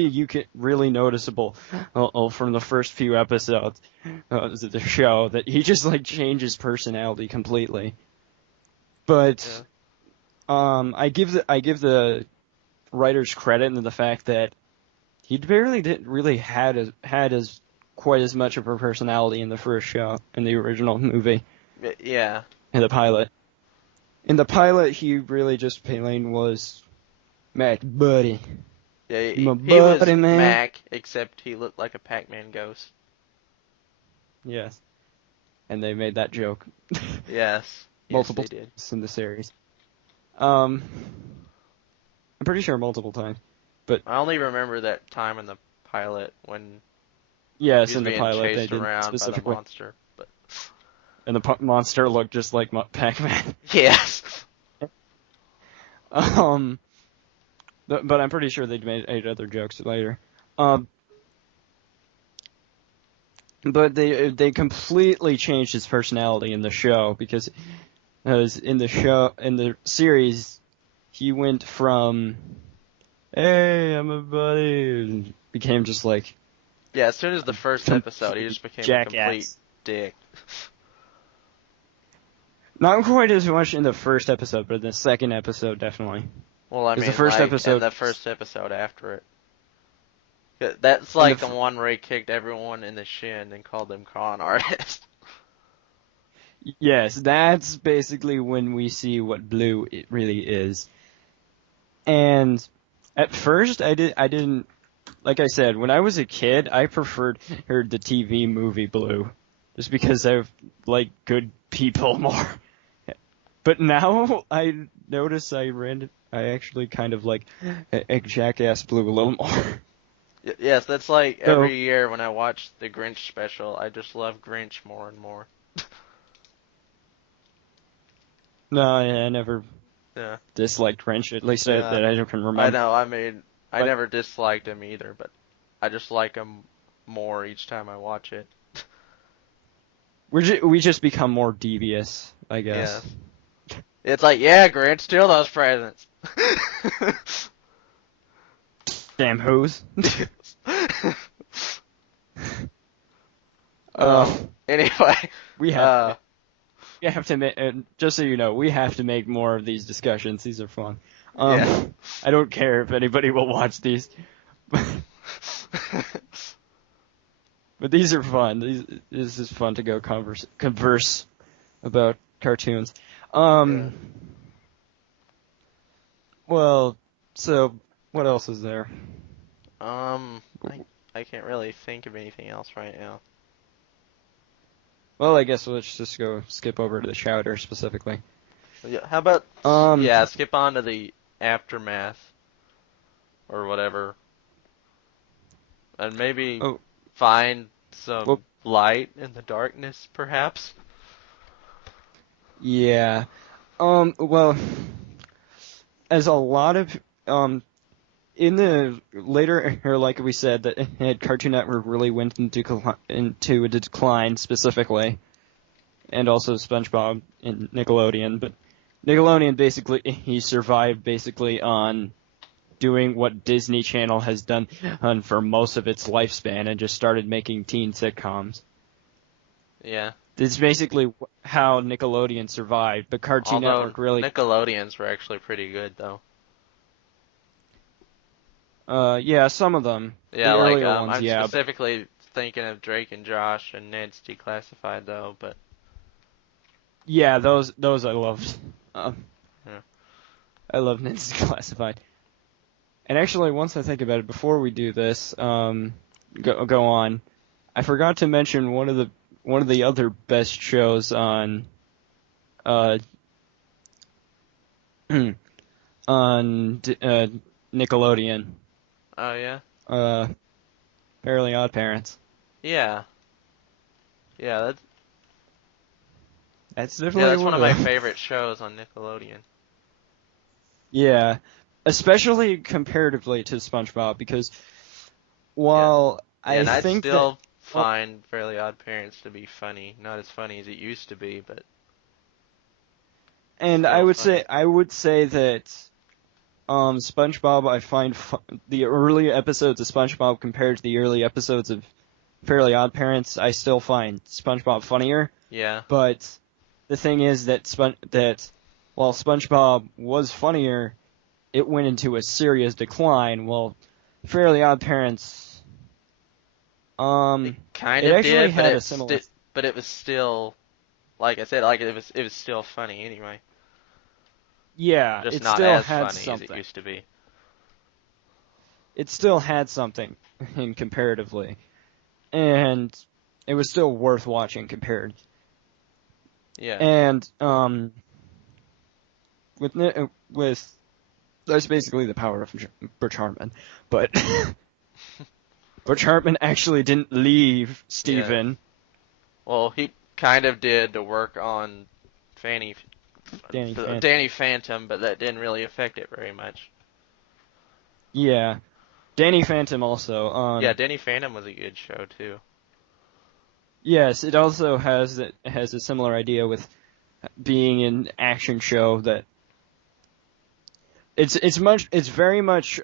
you can really noticeable from the first few episodes of the show that he just changes personality completely. But I give the writers credit in the fact that he barely didn't really had as quite as much of a personality in the first show in the original movie. Yeah. In the pilot. In the pilot, he really just plain was Mac buddy. Yeah, My he was buddy, man. Mac, except he looked like a Pac-Man ghost. Yes. And they made that joke. Yes. Multiple Yes, they did. times in the series. I'm pretty sure multiple times. But I only remember that time in the pilot when yes, he was in the being pilot they chased did around by the specifically. monster. But And the monster looked just like Pac-Man. yes. But I'm pretty sure they made 8 other jokes later. But they completely changed his personality in the show because in the series he went from hey, I'm a buddy and became just like Yeah, as soon as the first episode, he just became jackass. a complete dick. Not quite as much in the first episode, but in the second episode definitely. Well, I mean, the first like, episode, and the first episode after it. That's like the one where he kicked everyone in the shin and called them con artists. Yes, that's basically when we see what Blue it really is. And at first, I didn't, like I said, when I was a kid, I preferred the TV movie Blue, just because I like good people more. But now I notice I actually kind of like a Jackass Blue a little more. Yes, that's like every year when I watch the Grinch special, I just love Grinch more and more. No, I never Yeah. disliked Grinch, at least Yeah. that I can I remember. know. I mean, I But never disliked him either, but I just like him more each time I watch it. we just become more devious, I guess. Yes. It's like, yeah, Grant, steal those presents. Damn who's. um. uh, Anyway. we have Uh. we have to make, just so you know, we have to make more of these discussions. These are fun. Yeah. I don't care if anybody will watch these, but these are fun. This is fun to go converse about cartoons. Yeah. Well, so what else is there? Um. I can't really think of anything else right now. Well, I guess let's just go skip over to the chowder specifically. Yeah. How about Um, yeah? Skip on to the aftermath or whatever, and maybe oh, find well, some light in the darkness, perhaps. yeah. Well, as a lot of in the later, or like we said, that Cartoon Network really went into a decline specifically, and also SpongeBob and Nickelodeon. But Nickelodeon basically he survived basically on doing what Disney Channel has done for most of its lifespan, and just started making teen sitcoms. Yeah. This is basically how Nickelodeon survived, but Cartoon Although Network really, Nickelodeons were actually pretty good though. yeah, some of them, Yeah, the like earlier ones, I'm yeah, but specifically thinking of Drake and Josh and Ned's Declassified though, but yeah, those I loved. Um, yeah. I love Nancy Classified. And actually, once I think about it, before we do this, go on. I forgot to mention one of the other best shows on uh Nickelodeon. Oh yeah. Uh, Fairly Odd Parents. Yeah. Yeah, That's yeah, definitely that's one one of of my them. favorite shows on Nickelodeon. Yeah, especially comparatively to SpongeBob, because Yeah. while Yeah, I and I'd think that, still find Fairly Odd Parents to be funny. Not as funny as it used to be, but and still funny. I would say that SpongeBob, I find the early episodes of SpongeBob compared to the early episodes of Fairly Odd Parents, I still find SpongeBob funnier. Yeah. But the thing is that while SpongeBob was funnier, it went into a serious decline. While Fairly Odd Parents, It kind it of actually did, but had a similar. it was still like I said, like it was still funny anyway. Yeah, Just it not still as had funny as it something. used to be. It still had something, in comparatively, and it was still worth watching compared. Yeah. And with that's basically the power of Butch Hartman, but Butch Hartman actually didn't leave Yeah. Steven, Well, he kind of did to work on Fanny Danny Phantom. Danny Phantom, but that didn't really affect it very much. Yeah, Danny Phantom also. Yeah, Danny Phantom was a good show too. Yes, it also has a similar idea with being an action show that it's very much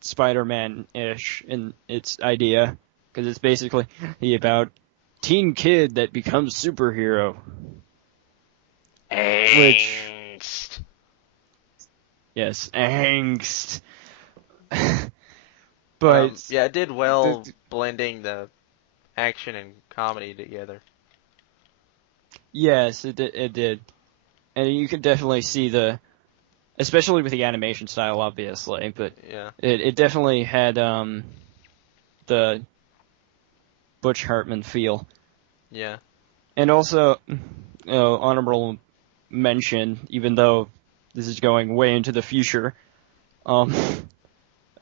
Spider-Man-ish in its idea, because it's basically about teen kid that becomes superhero. Which, Angst. yes, angst. But Yeah, it did the, well blending the action and comedy together. yes, it did, and you can definitely see especially with the animation style, obviously, but Yeah. it definitely had the Butch Hartman feel. Yeah. And also, honorable mention, even though this is going way into the future, um,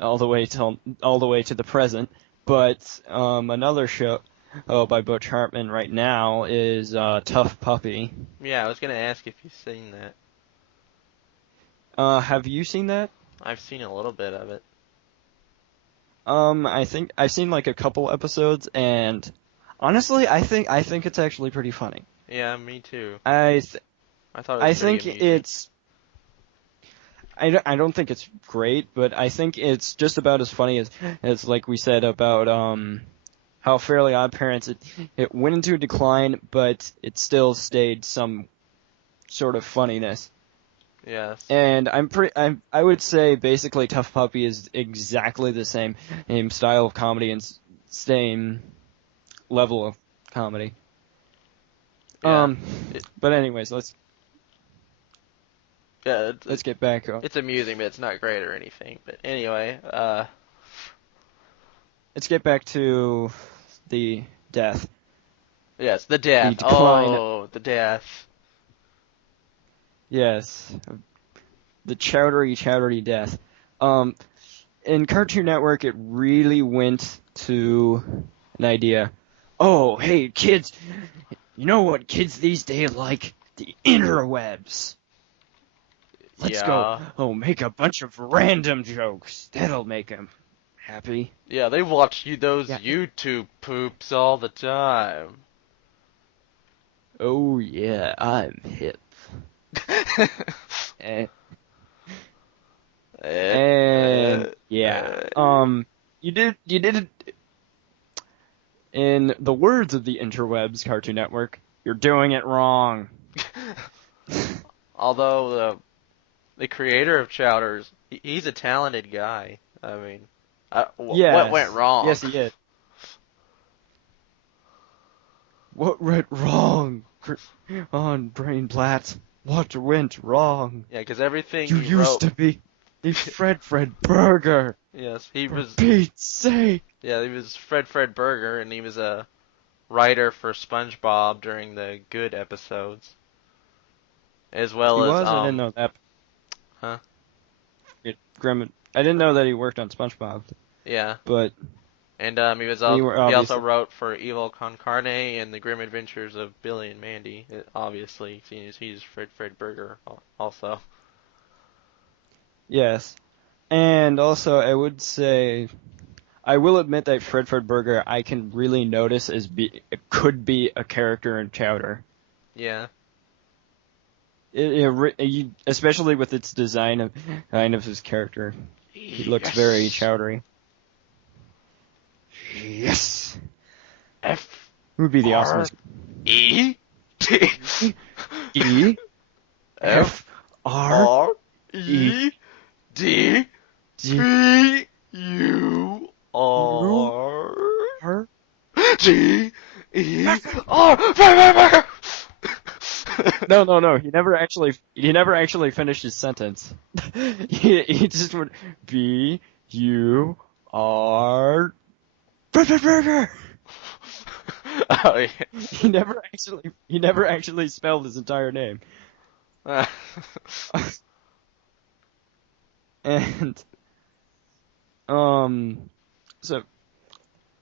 all the way to the present. But another show by Butch Hartman right now is Tough Puppy. Yeah, I was gonna ask if you've seen that. Have you seen that? I've seen a little bit of it. I think I've seen like a couple episodes, and honestly, I think it's actually pretty funny. Yeah, me too. I th I thought it was I pretty think amusing. I don't think it's great, but I think it's just about as funny as like we said about how Fairly Odd Parents it went into a decline, but it still stayed some sort of funniness. Yes. And I would say basically Tough Puppy is exactly the same style of comedy and same level of comedy. Yeah. It, But anyways, yeah, let's get back. it's amusing, but it's not great or anything. But anyway, Let's get back to the death, yes, the the death. decline. Oh, the death. Yes, the chowdery death. Um, in Cartoon Network, it really went to an idea. Oh, hey kids, you know what kids these days like? The interwebs. Let's go. Yeah. Oh, make a bunch of random jokes. That'll make them happy. Yeah, they watch those Yeah. YouTube poops all the time. Oh yeah, I'm hip. And, Eh, and eh, yeah. eh. You did it in the words of the interwebs Cartoon Network. You're doing it wrong. Although the creator of Chowders, he's a talented guy. I mean, what went Yes. wrong? Yes, he is. What went wrong on Brainblat? What went wrong? Yeah, because everything You he used wrote, to be a Fred Burger. yes, he For was, Pete's sake. yeah, he was Fred Burger, and he was a writer for SpongeBob during the good episodes, as He well as was? I didn't know that. huh? I didn't know that he worked on SpongeBob, Yeah, but and we were he also obviously wrote for Evil Con Carne and the Grim Adventures of Billy and Mandy. Obviously, seeing as he's Fred Burger also. yes. And also, I will admit that Fred Burger I can really notice could be a character in Chowder. Yeah. Especially with its design of kind of his character. He looks very Yes. chowdery. Yes. F Who would be the R awesomest? E T E F F R R E E D D P U U R R. G E R. No. He never actually finished his sentence. He just went B U R Burger. Oh yeah. He never actually spelled his entire name. And so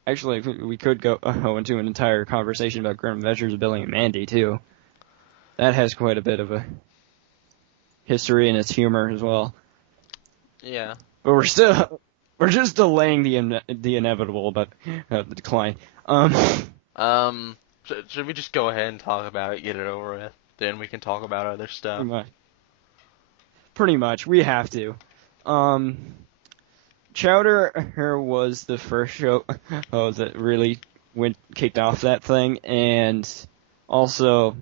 actually we could go into an entire conversation about Grim Adventures of Billy and Mandy too. That has quite a bit of a history in its humor as well. Yeah. But we're just delaying the inevitable about the decline. Should we just go ahead and talk about it, get it over with? Then we can talk about other stuff. Pretty much, we have to. Chowder was the first show that really kicked off that thing, and also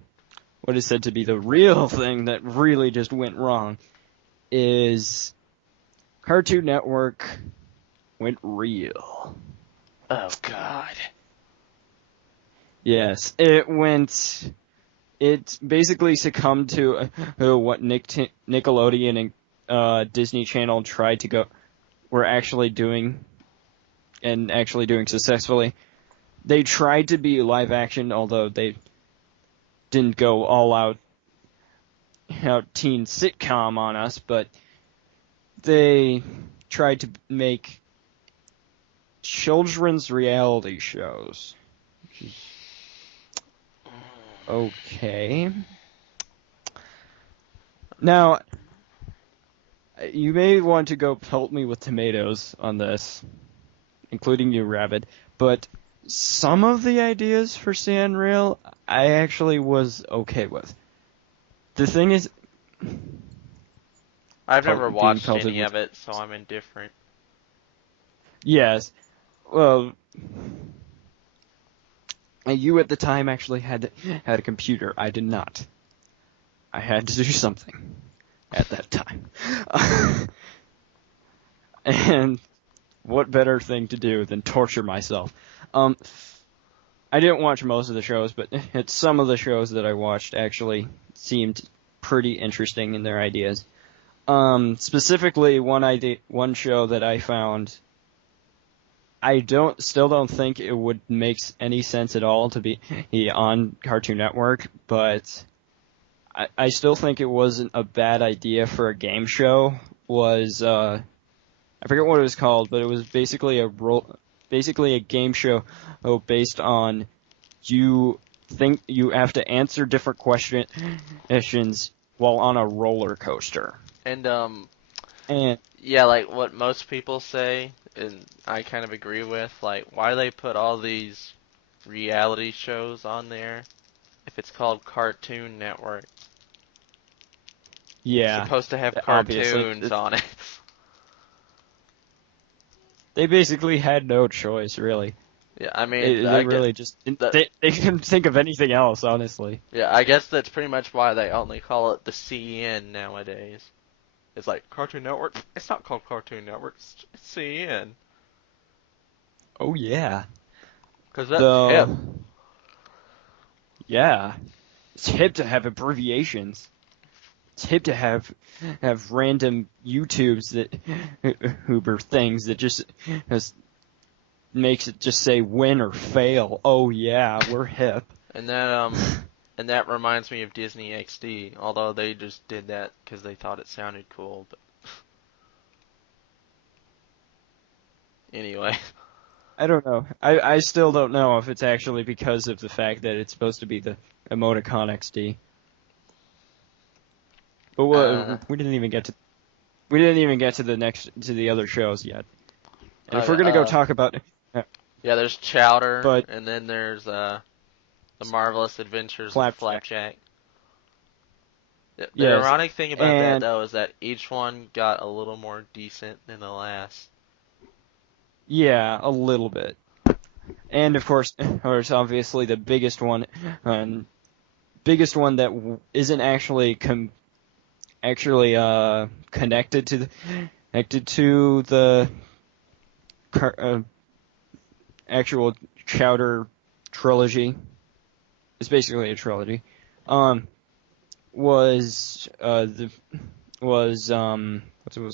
what is said to be the real thing that really just went wrong is Cartoon Network went real. Oh God. Yes, it basically succumbed to what Nickelodeon and Disney Channel were actually doing successfully. They tried to be live action, although they didn't go all out teen sitcom on us, but they tried to make children's reality shows. Okay. Now, You may want to go pelt me with tomatoes on this, including you, Rabbit, but some of the ideas for Sandrail I actually was okay with. The thing is, I've never being watched pelted any with of it, so I'm indifferent. yes, well, you at the time actually had a computer. I did not. I had to do something at that time. And what better thing to do than torture myself? I didn't watch most of the shows, but some of the shows that I watched actually seemed pretty interesting in their ideas. Specifically, one show that I found, I still don't think it would make any sense at all to be on Cartoon Network, but I still think it wasn't a bad idea for a game show. I forget what it was called, but it was basically a game show based on you have to answer different questions while on a roller coaster. And And yeah, like what most people say, and I kind of agree with, like why they put all these reality shows on there if it's called Cartoon Network. It's yeah, supposed to have obviously cartoons on it. they basically had no choice, really. Yeah, I mean, They really just they couldn't think of anything else, honestly. yeah, I guess that's pretty much why they only call it the CN nowadays. It's like Cartoon Network. It's not called Cartoon Network. It's CN. Oh yeah, Cause that's hip. Yeah, it's hip to have abbreviations. It's hip to have random YouTubes that Uber things that just makes it just say win or fail. Oh yeah, we're hip. And that reminds me of Disney XD. Although they just did that because they thought it sounded cool. But anyway. I don't know. I still don't know if it's actually because of the fact that it's supposed to be the emoticon XD. But we didn't even get to the other shows yet. And if we're gonna go talk about yeah, there's Chowder, but and then there's the Marvelous Adventures of Flapjack. The yes, ironic thing about that though is that each one got a little more decent than the last. Yeah, a little bit. And of course, obviously the biggest one that isn't actually connected to the actual Chowder trilogy. It's basically a trilogy. Was what's it was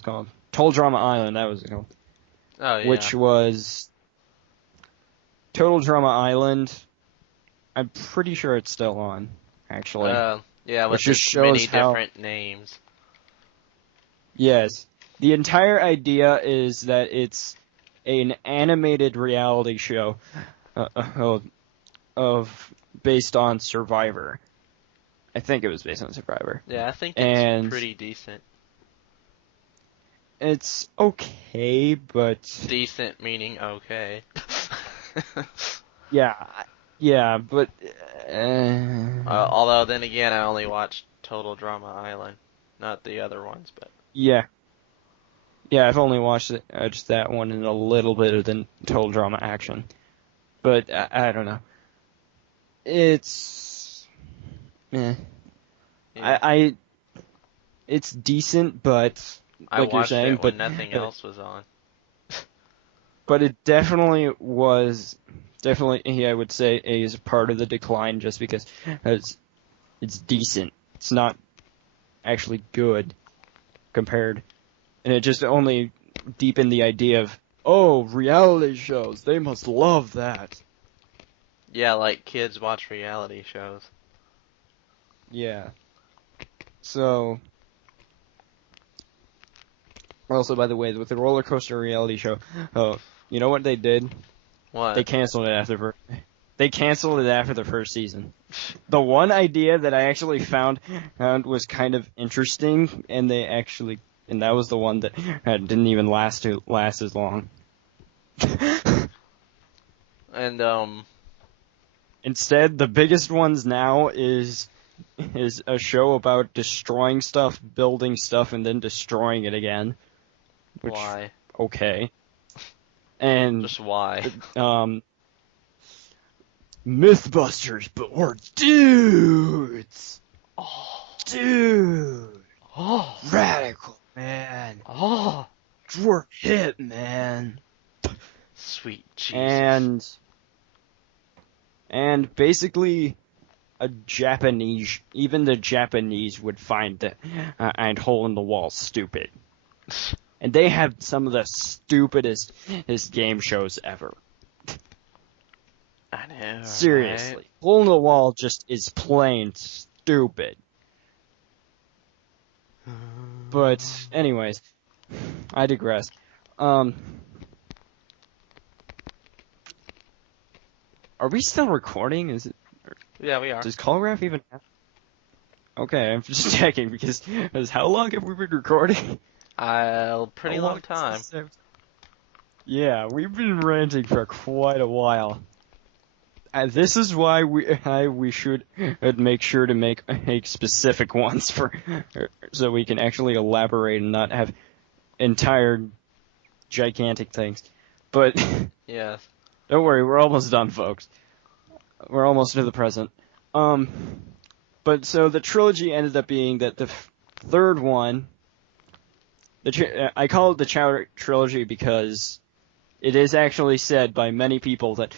called? Total Drama Island. That was it called. Oh yeah. Which was Total Drama Island. I'm pretty sure it's still on, actually. Yeah, with just shows many different names. Yes. The entire idea is that it's an animated reality show based on Survivor. I think it was based on Survivor. Yeah, I think it's pretty decent. It's okay, but decent meaning okay. yeah, but although then again, I only watched Total Drama Island, not the other ones, but yeah, I've only watched just that one and a little bit of the Total Drama Action, but I don't know. It's, yeah. It's decent, but like you're saying, it when nothing else was on. But it definitely was, I would say, is a part of the decline just because it's decent. It's not actually good compared, and it just only deepened the idea of, oh, reality shows, they must love that. Yeah, like kids watch reality shows. Yeah. So, also, by the way, with the roller coaster reality show, you know what they did? What? They canceled it after the first season. The one idea that I actually found was kind of interesting, and they actually and that was the one that didn't even last as long. And Instead, the biggest ones now is a show about destroying stuff, building stuff, and then destroying it again. Which, why? okay. And Just why? Mythbusters, but we're dudes. Oh, Dude. oh, Radical, man. oh, We're hip, man. sweet Jesus. And basically even the Japanese would find the hole in the wall stupid. And they have some of the stupidest game shows ever. I know. Seriously. Right? Hole in the wall just is plain stupid. But anyways, I digress. Are we still recording? Is it? Yeah, we are. Does Callgraph even have? Okay, I'm just checking because how long have we been recording? Pretty long time. Yeah, we've been ranting for quite a while. And this is why we should make sure to make specific ones so we can actually elaborate and not have entire gigantic things. But Yes. don't worry, we're almost done, folks. We're almost to the present. But so the trilogy ended up being that the third one, I call it the Chowder trilogy because it is actually said by many people that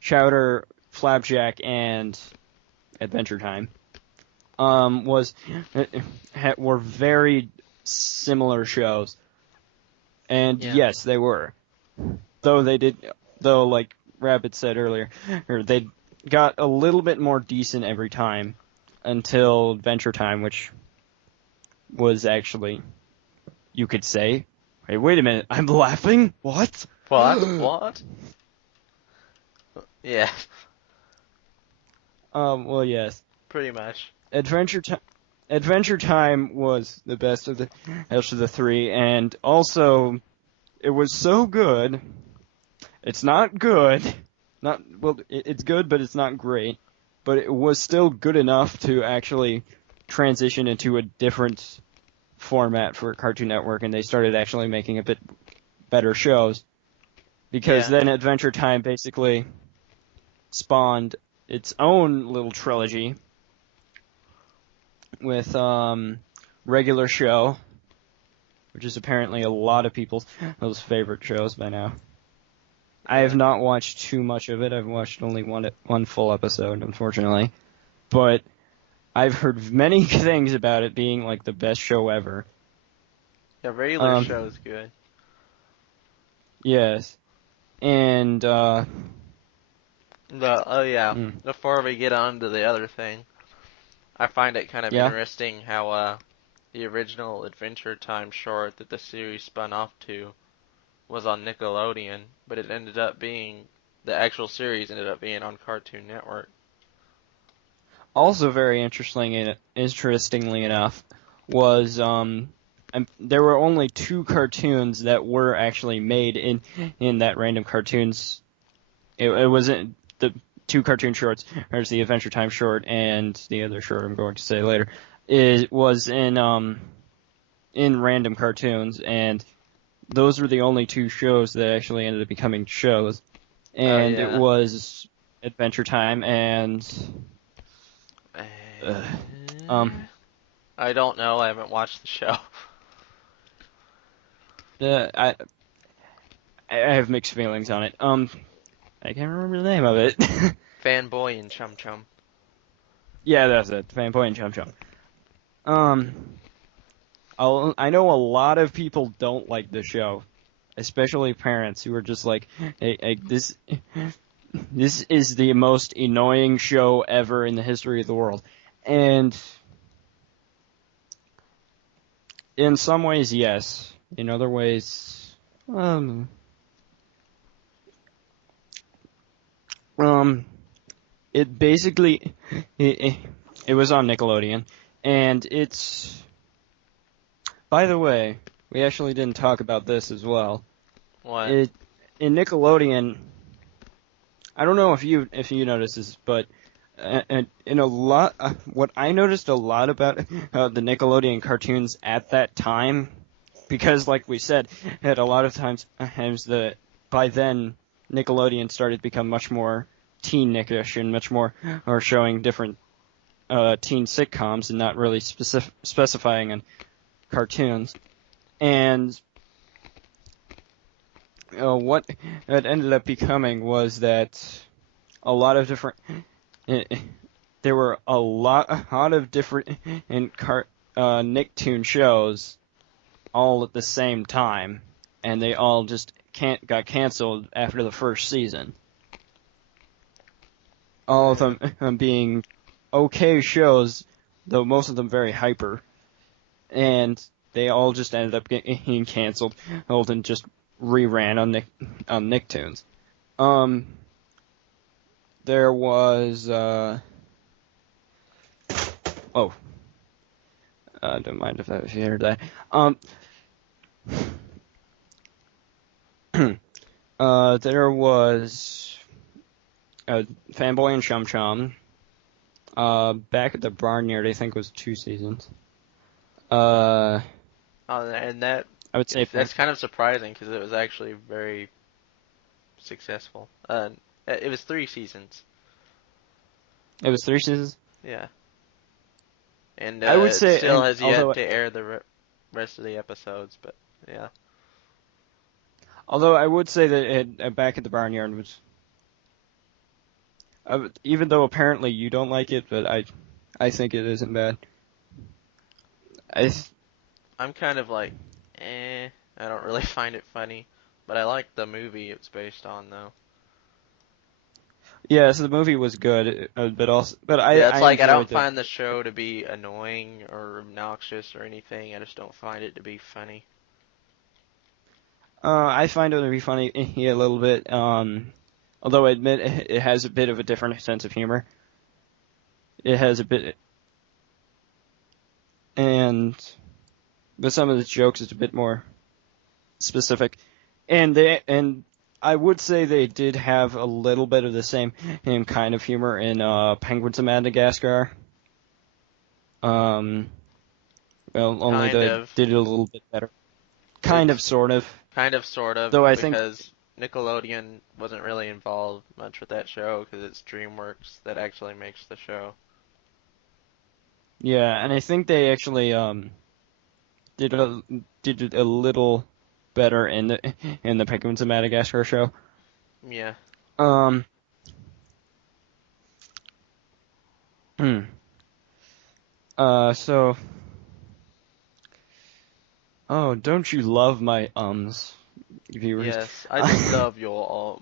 Chowder, Flapjack, and Adventure Time were very similar shows, and Yeah. yes, they were. Though like Rabbit said earlier, they got a little bit more decent every time until Adventure Time, which was actually, you could say. Hey, wait a minute, I'm laughing? What? What? Yeah, Well, yes. pretty much. Adventure Time was the best of the three, and also, it was so good. It's not good. It's good, but it's not great. But it was still good enough to actually transition into a different format for Cartoon Network, and they started actually making a bit better shows. Because then Adventure Time basically spawned its own little trilogy with Regular Show, which is apparently a lot of people's favorite shows by now. I have not watched too much of it. I've watched only one full episode, unfortunately. But I've heard many things about it being like the best show ever. Yeah, regular show is good. Yes. And Before we get on to the other thing, I find it kind of interesting how the original Adventure Time short that the series spun off to was on Nickelodeon, but the actual series ended up being on Cartoon Network. Also very interestingly enough, was there were only 2 cartoons that were actually made in that Random Cartoons. It wasn't the 2 cartoon shorts. There's the Adventure Time short and the other short I'm going to say later. It was in Random Cartoons, and those were the only 2 shows that actually ended up becoming shows. And it was Adventure Time and I don't know. I haven't watched the show. I have mixed feelings on it. I can't remember the name of it. Fanboy and Chum Chum. Yeah, that's it. Fanboy and Chum Chum. I know a lot of people don't like the show, especially parents who are just like, hey, this is the most annoying show ever in the history of the world. And in some ways, yes. In other ways, it basically, it was on Nickelodeon, and it's by the way, we actually didn't talk about this as well. What? In Nickelodeon, I don't know if you noticed this, but in a lot, what I noticed a lot about the Nickelodeon cartoons at that time, because like we said, at a lot of times by then Nickelodeon started to become much more teen-nickish and much more or showing different teen sitcoms and not really specifying on cartoons. And what it ended up becoming was that a lot of different there were a lot of different Nicktoon shows all at the same time, and they all just got canceled after the first season. All of them being okay shows, though most of them very hyper, and they all just ended up getting canceled and just reran on Nicktoons. There was don't mind if you heard that. There was Fanboy and Chum Chum. Back at the Barnyard, I think was 2 seasons. And that I would say that's kind of surprising because it was actually very successful. It was 3 seasons. It was 3 seasons? Yeah. And I would say, it still has yet although, to air the rest of the episodes, but yeah. Although I would say that Back at the Barnyard was, even though apparently you don't like it, but I think it isn't bad. I'm kind of like, I don't really find it funny, but I like the movie it's based on though. Yeah, so the movie was good, but I don't enjoyed find the show to be annoying or obnoxious or anything. I just don't find it to be funny. I find it to be funny a little bit. Although I admit it has a bit of a different sense of humor. It has a bit, but some of the jokes is a bit more specific, and I would say they did have a little bit of the same kind of humor in Penguins of Madagascar. Well, only they did it a little bit better. Kind of, sort of. Kind of, sort of. Though because Nickelodeon wasn't really involved much with that show because it's DreamWorks that actually makes the show. Yeah, and I think they actually did it a little better in the Penguins of Madagascar show. Yeah. So. Oh, don't you love my viewers? Yes, I just love your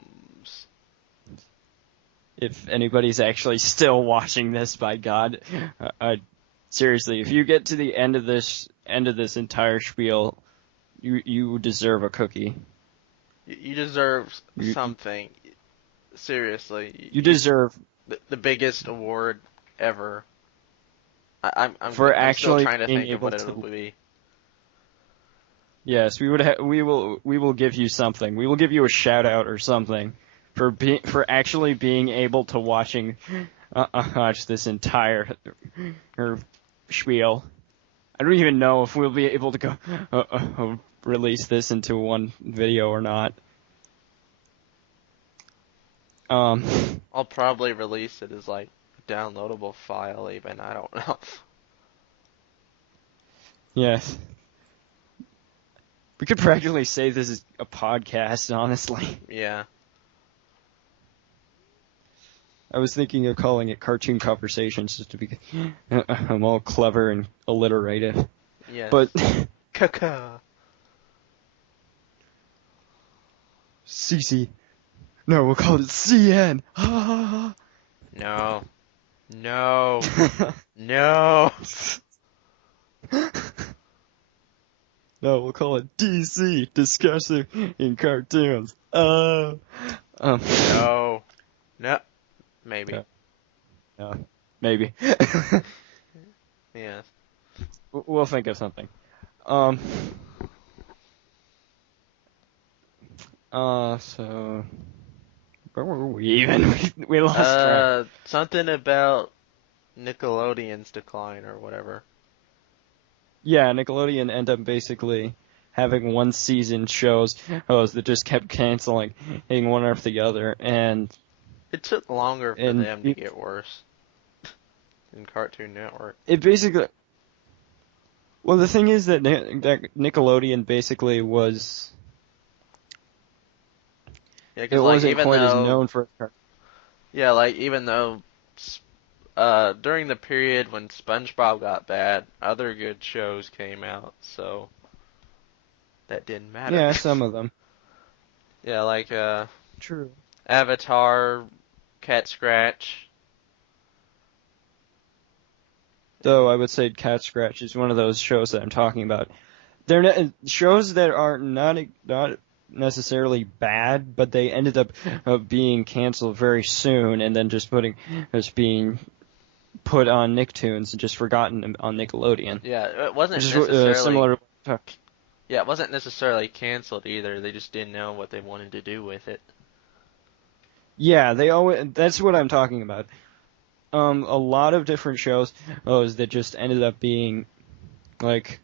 If anybody's actually still watching this, by God, seriously, if you get to the end of this entire spiel, you deserve a cookie. You deserve something. Seriously. You deserve the biggest award ever. I'm actually still trying to think of what able it would be. Yes, we will give you something. We will give you a shout out or something for actually being able to watch this entire spiel. I don't even know if we'll be able to go release this into one video or not. I'll probably release it as like a downloadable file even. I don't know. Yes. We could practically say this is a podcast, honestly. Yeah. I was thinking of calling it Cartoon Conversations just to be I'm all clever and alliterative. Yes. But Caca. CC. No, we'll call it CN. No. No. No. No, we'll call it DC, Discussing in Cartoons. No. No. Maybe. No. Maybe. Yes. We'll think of something. Um. So where were we even? We lost track. Something about Nickelodeon's decline or whatever. Yeah, Nickelodeon ended up basically having one season shows that just kept canceling, hitting one after the other, and It took longer for and them to get worse in Cartoon Network. it basically. Well, the thing is that Nickelodeon basically was. Yeah, It because like wasn't even quite as though known for. yeah, like even though during the period when SpongeBob got bad, other good shows came out, so that didn't matter. Yeah, some of them. Yeah, like True. Avatar, Cat Scratch. Though And I would say Cat Scratch is one of those shows that I'm talking about. They're not, shows that are not necessarily bad, but they ended up being canceled very soon, and then just being put on Nicktoons and just forgotten on Nickelodeon. yeah, it wasn't Which is necessarily similar. yeah, it wasn't necessarily canceled either. They just didn't know what they wanted to do with it. Yeah, they always. That's what I'm talking about. A lot of different shows that just ended up being like,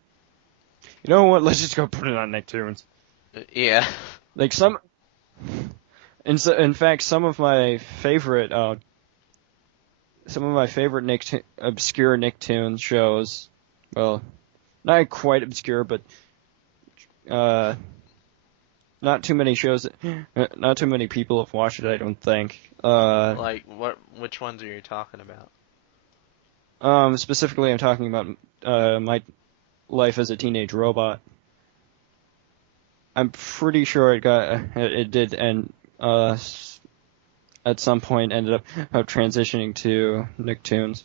you know what? Let's just go put it on Nicktoons. Yeah. Like in fact, some of my favorite obscure Nicktoons shows. Well, not quite obscure, but uh, not too many shows. Not too many people have watched it. I don't think. Like which ones are you talking about? Specifically, I'm talking about my life as a teenage robot. I'm pretty sure it did, and at some point ended up transitioning to Nicktoons.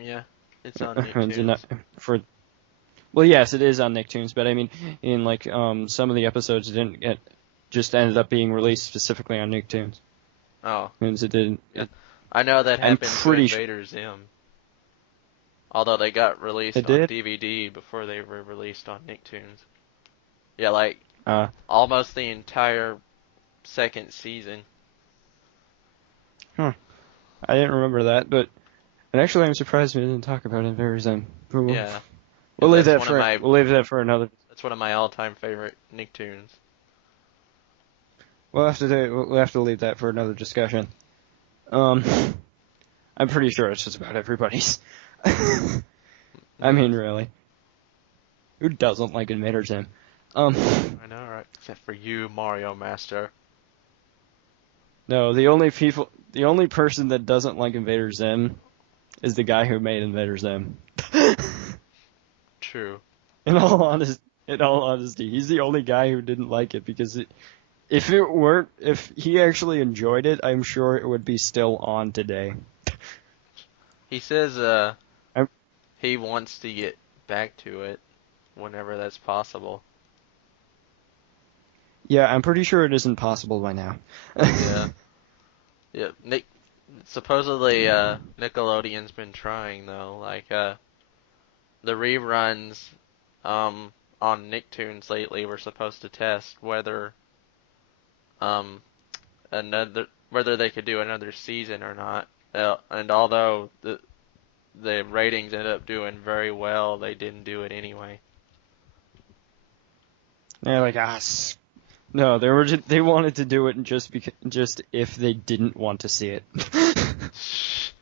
Yeah, it's on Nicktoons. Well, yes, it is on Nicktoons, but I mean, in like some of the episodes just ended up being released specifically on Nicktoons. Oh. Means it didn't. Yeah. I know that I'm happened to pretty Invader Zim. Although they got released It on did. DVD before they were released on Nicktoons. Yeah, like Uh, almost the entire second season. I didn't remember that, but and actually, I'm surprised we didn't talk about Invader Zim. Yeah. We'll 'Cause leave that's that one for of my we'll leave that for another. that's one of my all-time favorite Nicktoons. We'll have to leave that for another discussion. I'm pretty sure it's just about everybody's. I mean, really. Who doesn't like Invader Zim? I know, right? Except for you, Mario Master. No, the only person that doesn't like Invader Zim is the guy who made Invader Zim. True. In all honesty, he's the only guy who didn't like it because if he actually enjoyed it, I'm sure it would be still on today. He says he wants to get back to it whenever that's possible. Yeah, I'm pretty sure it isn't possible by now. Yeah. Yeah, supposedly Nickelodeon's been trying though, like the reruns on Nicktoons lately were supposed to test whether whether they could do another season or not. And although the ratings ended up doing very well, they didn't do it anyway. They're like, no, they wanted to do it just if they didn't want to see it. It's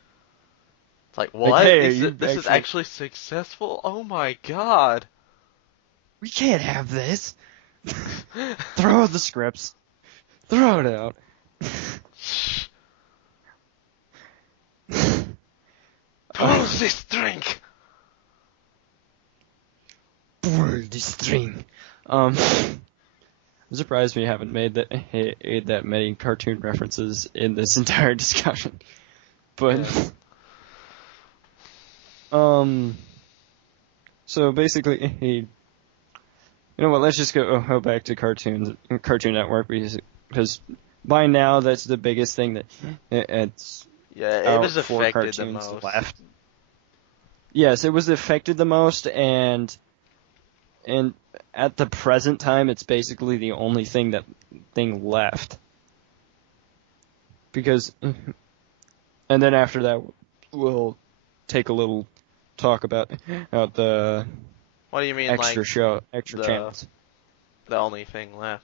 like, what? Like, hey, This is actually successful? Oh my god. We can't have this. Throw the scripts. Throw it out. Pull this drink. Pull this string. I'm surprised we haven't made that many cartoon references in this entire discussion. But so basically, you know what? Let's just go back to Cartoon Network because by now that's the biggest thing that it's Yeah, it was for affected the cartoons most. left. Yes, it was affected the most, and And at the present time, it's basically the only thing left. Because, and then after that, we'll take a little talk about the What do you mean, extra like the channels. the only thing left?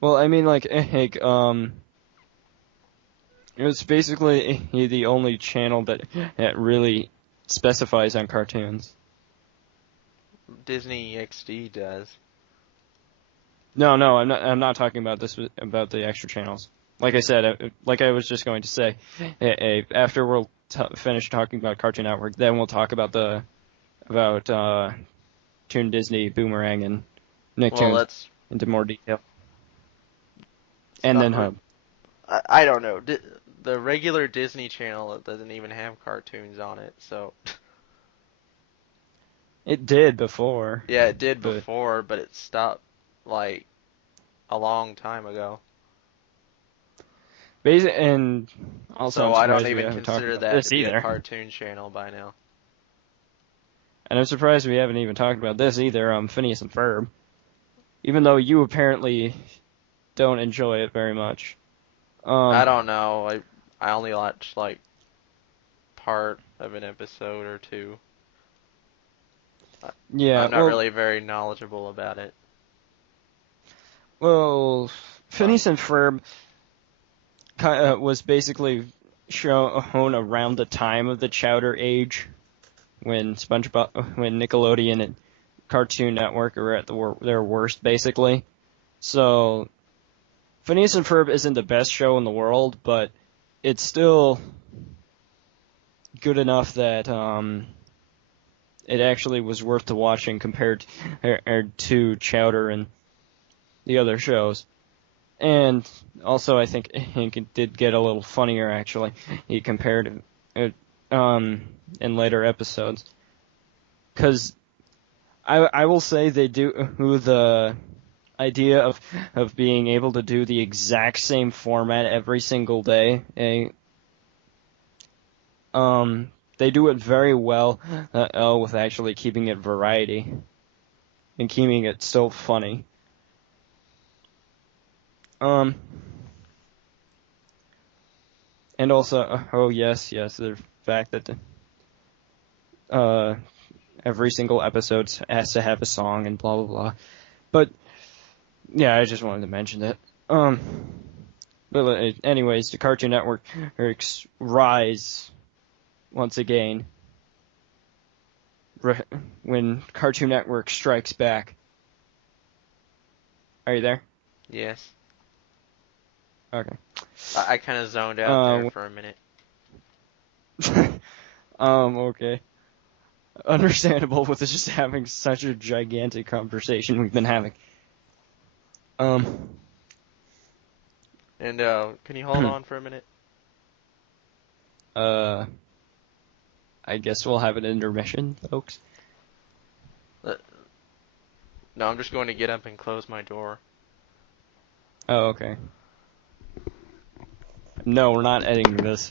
Well, I mean, like, it's basically the only channel that really specifies on cartoons. Disney XD does. No, I'm not talking about about the extra channels. Like I said, like I was just going to say, after we'll finish talking about Cartoon Network, then we'll talk about Toon Disney, Boomerang, and Well, Nicktoons let's into more detail. And stop. then Hub. I don't know. The regular Disney Channel doesn't even have cartoons on it, so. It did before. Yeah, it did but before, but it stopped like a long time ago. And also, So I'm I don't surprised we even haven't talked consider about that this to be a either. cartoon channel by now. And I'm surprised we haven't even talked about this either. Phineas and Ferb, even though you apparently don't enjoy it very much. I don't know. I only watched like part of an episode or two. Yeah, I'm not really very knowledgeable about it. well, Phineas and Ferb was basically shown around the time of the Chowder Age, when when Nickelodeon and Cartoon Network are at their worst, basically. So, Phineas and Ferb isn't the best show in the world, but it's still good enough that it actually was worth the watching compared to Chowder and the other shows. And also, I think it did get a little funnier, actually, compared it in later episodes. Because I will say they do the idea of being able to do the exact same format every single day. They do it very well with actually keeping it variety and keeping it still funny. And also, yes, the fact that every single episode has to have a song and blah blah blah. But yeah, I just wanted to mention that. But anyways, the Cartoon Network rise once again when Cartoon Network strikes back. Are you there? Yes. Okay. I kind of zoned out there for a minute. Okay. Understandable with just having such a gigantic conversation we've been having. And can you hold on for a minute? I guess we'll have an intermission, folks. No, I'm just going to get up and close my door. Oh, okay. No, we're not editing this.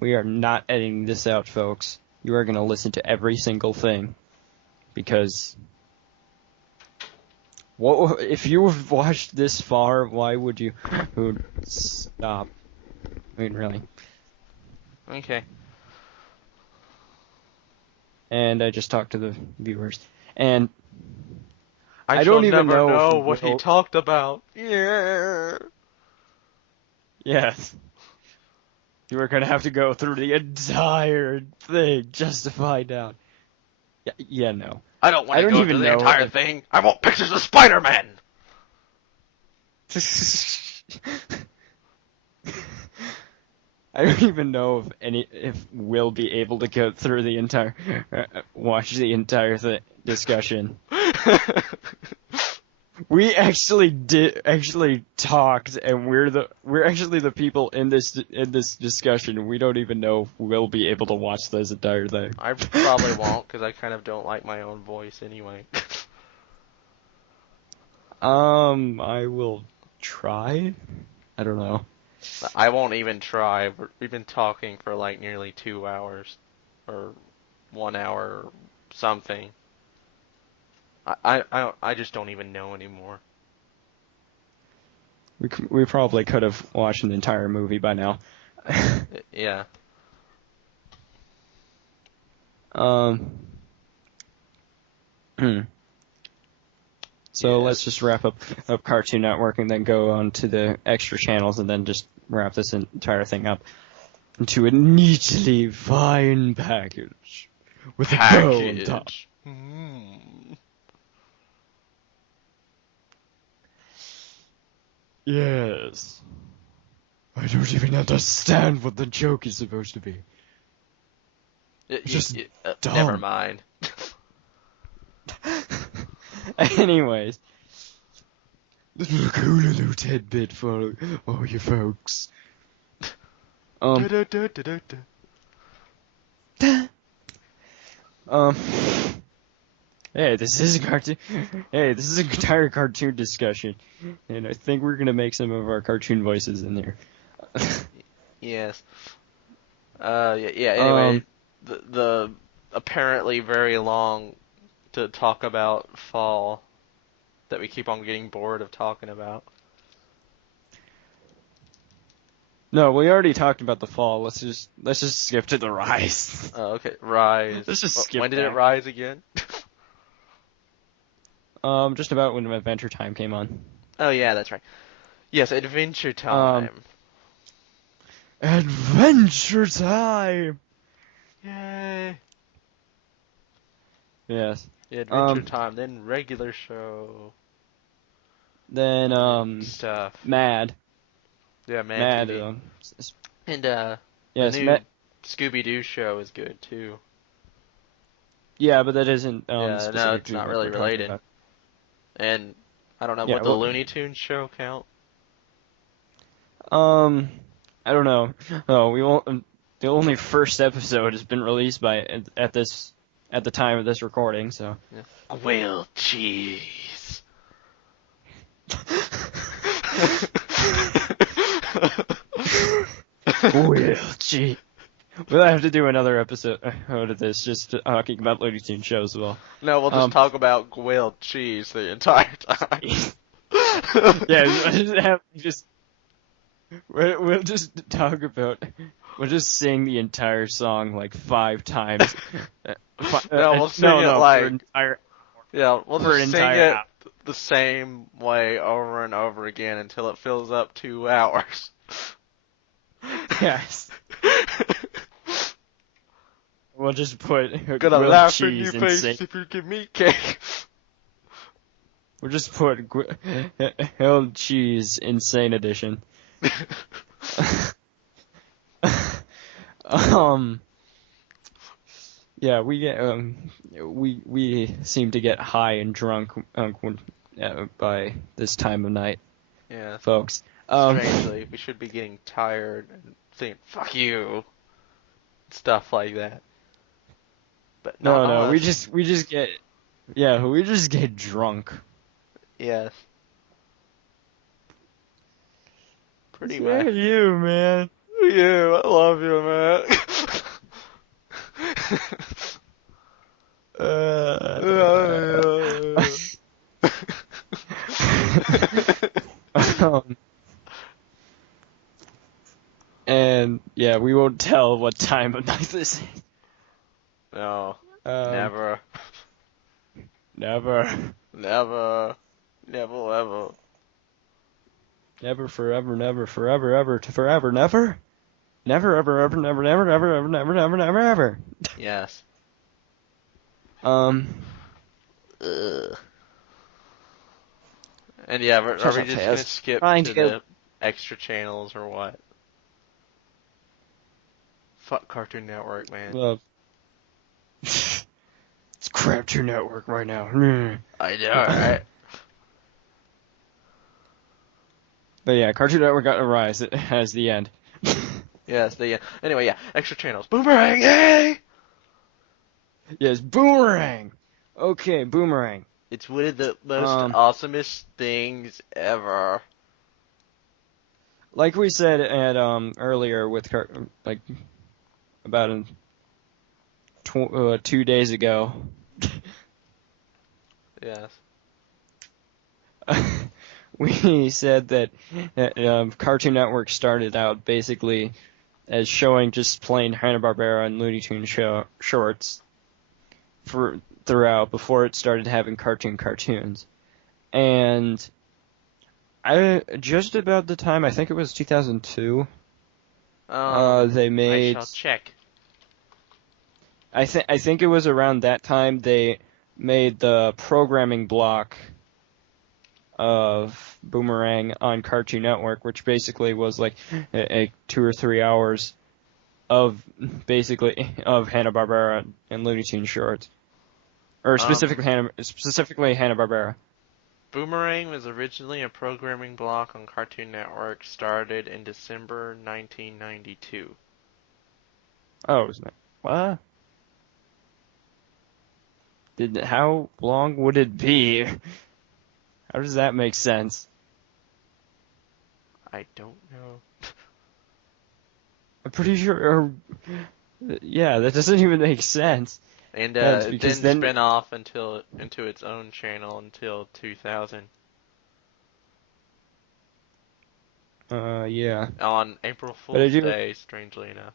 We are not editing this out, folks. You are going to listen to every single thing. Because if you've watched this far, why would you stop? I mean, really. Okay. And I just talked to the viewers. And I don't even never know what he talked about. Yeah. Yes. You were going to have to go through the entire thing just to find out. Yeah, no. I don't want to go through the entire thing. I want pictures of Spider-Man. I don't even know if we'll be able to go through the entire watch the entire discussion. We actually talked, and we're actually the people in this discussion. We don't even know if we'll be able to watch this entire thing. I probably won't, because I kind of don't like my own voice anyway. I will try? I don't know. I won't even try. We've been talking for like nearly 2 hours, or 1 hour, or something. I just don't even know anymore. We probably could have watched an entire movie by now. Yeah. So Yes. let's just wrap up Cartoon Network and then go on to the extra channels and then just wrap this entire thing up into a neatly fine package with a bow on top. Yes. I don't even understand what the joke is supposed to be. Just dumb. Never mind. Anyways. Little Coolidoo tidbit for all you folks. Hey, this is a cartoon. Hey, this is an entire cartoon discussion, and I think we're gonna make some of our cartoon voices in there. Yes. Yeah. Anyway, the apparently very long to talk about fall that we keep on getting bored of talking about. No, we already talked about the fall. Let's just skip to the rise. Oh, okay. Rise. Let's just skip When did it back. rise again? Just about when Adventure Time came on. Oh yeah, that's right. Yes, Adventure Time. Adventure Time. Yay. Yes. Yeah, Adventure Time, then regular show. Then Stuff. Mad. Yeah, Mad TV. And yes, the new Scooby-Doo show is good too. Yeah, but that isn't no, specific it's to not what really we're talking related. about. And I don't know, Yeah, would the Looney Tunes show count? I don't know. Oh, we won't. The only first episode has been released at the time of this recording, so. Yeah. Grilled cheese. Grilled cheese. We'll have to do another episode of this, just talking about Looney Tunes shows as well. No, we'll just talk about grilled cheese the entire time. Yeah, we'll just talk about. We'll just sing the entire song like 5 times. No, we'll sing it like. Yeah, we'll just sing it the same way over and over again until it fills up 2 hours. Yes. We'll just put gonna laugh in your face if you give me cake. We'll just put grilled cheese insane edition. Yeah, we get we seem to get high and drunk by this time of night. Yeah, folks. Strangely, we should be getting tired and saying "fuck you," stuff like that. But no, we just get drunk. Yes. Pretty much. Yeah, you, man. You, I love you, man. And yeah, we won't tell what time of night this is. No. Never. Never. Never. Never ever. Never, forever, never, forever, ever, to forever, never? Never, ever, ever, never, never, never, ever, never, never, never, ever. Yes. Ugh. And yeah, are we just gonna skip to the extra channels or what? Fuck Cartoon Network, man. It's Cartoon Network right now. I know, right? But yeah, Cartoon Network got a rise. It has the end. Yes, the end. Anyway, yeah, extra channels. Boomerang, yay! Yes, Boomerang! Okay, Boomerang. It's one of the most awesomest things ever. like we said at earlier with like about 2 days ago, Yes. we said that Cartoon Network started out basically as showing just plain Hanna-Barbera and Looney Tunes shorts throughout before it started having cartoons. And just about the time, I think it was 2002, they I made. shall check. I think it was around that time they made the programming block of Boomerang on Cartoon Network, which basically was like a 2 or 3 hours of Hanna-Barbera and Looney Tunes shorts, or specifically Hanna-Barbera. Boomerang was originally a programming block on Cartoon Network, started in December 1992. Oh, isn't it? What? How long would it be? How does that make sense? I don't know. I'm pretty sure. Yeah, that doesn't even make sense. And That's it because didn't then. spin off into its own channel until 2000. Yeah. On April But I Fool's do. Day, strangely enough.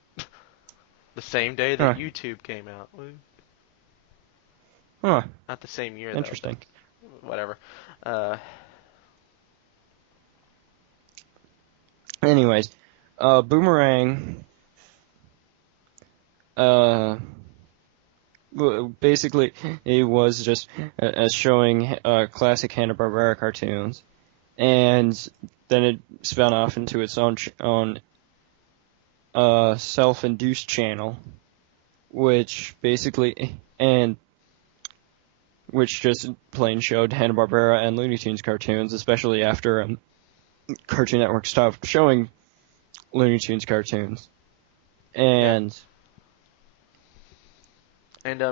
The same day that Huh. YouTube came out. Woo. Huh. Not the same year, though, but Interesting. whatever. Anyways, Boomerang. Uh, Basically, it was just showing classic Hanna-Barbera cartoons, and then it spun off into its own self-induced channel, which just plain showed Hanna-Barbera and Looney Tunes cartoons, especially after Cartoon Network stopped showing Looney Tunes cartoons. And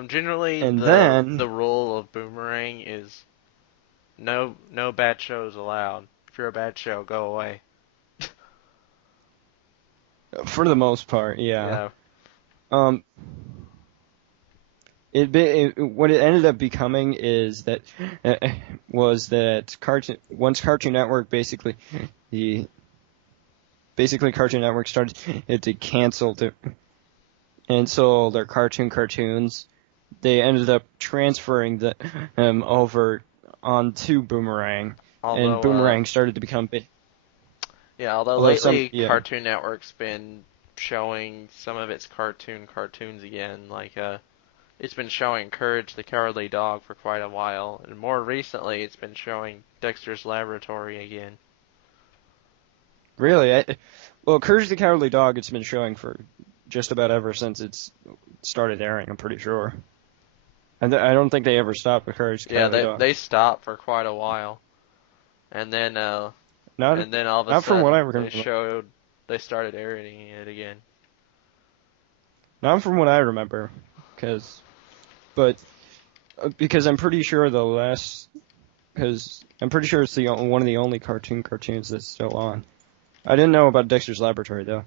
generally and the then, rule of Boomerang is no bad shows allowed. If you're a bad show, go away. for the most part, yeah. Yeah. Um, what it ended up becoming is that once Cartoon Network the Cartoon Network started to cancel their cartoons. They ended up transferring them over onto Boomerang, and Although, Boomerang started to become big. although Although lately yeah, Cartoon Network's been showing some of its cartoons again. Like, it's been showing Courage the Cowardly Dog for quite a while, and more recently it's been showing Dexter's Laboratory again. really, well, Courage the Cowardly Dog, it's been showing for just about ever since it's started airing. I'm pretty sure. And I don't think they ever stopped with Courage the Yeah, Cowardly they Dog. they stopped for quite a while, and then Not all of a from what I sudden remember. they started airing it again. Not from what I remember, but because I'm pretty sure I'm pretty sure it's one of the only cartoons that's still on. I didn't know about Dexter's Laboratory though.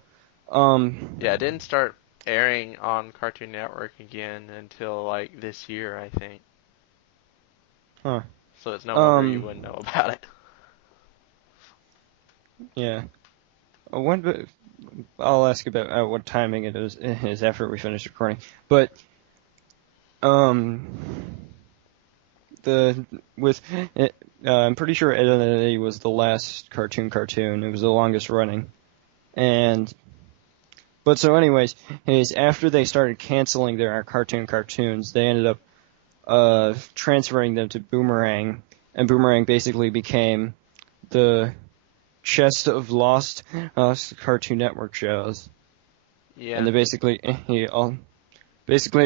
Yeah, it didn't start airing on Cartoon Network again until like this year, I think. Huh. So it's no wonder you wouldn't know about it. Yeah. When I'll ask about what timing it is after we finish recording. But um, the with I'm pretty sure Ed and Eddie was the last cartoon. It was the longest running, but so anyways, is after they started canceling their cartoons, they ended up transferring them to Boomerang, and Boomerang basically became the chest of lost Cartoon Network shows. Yeah. And they basically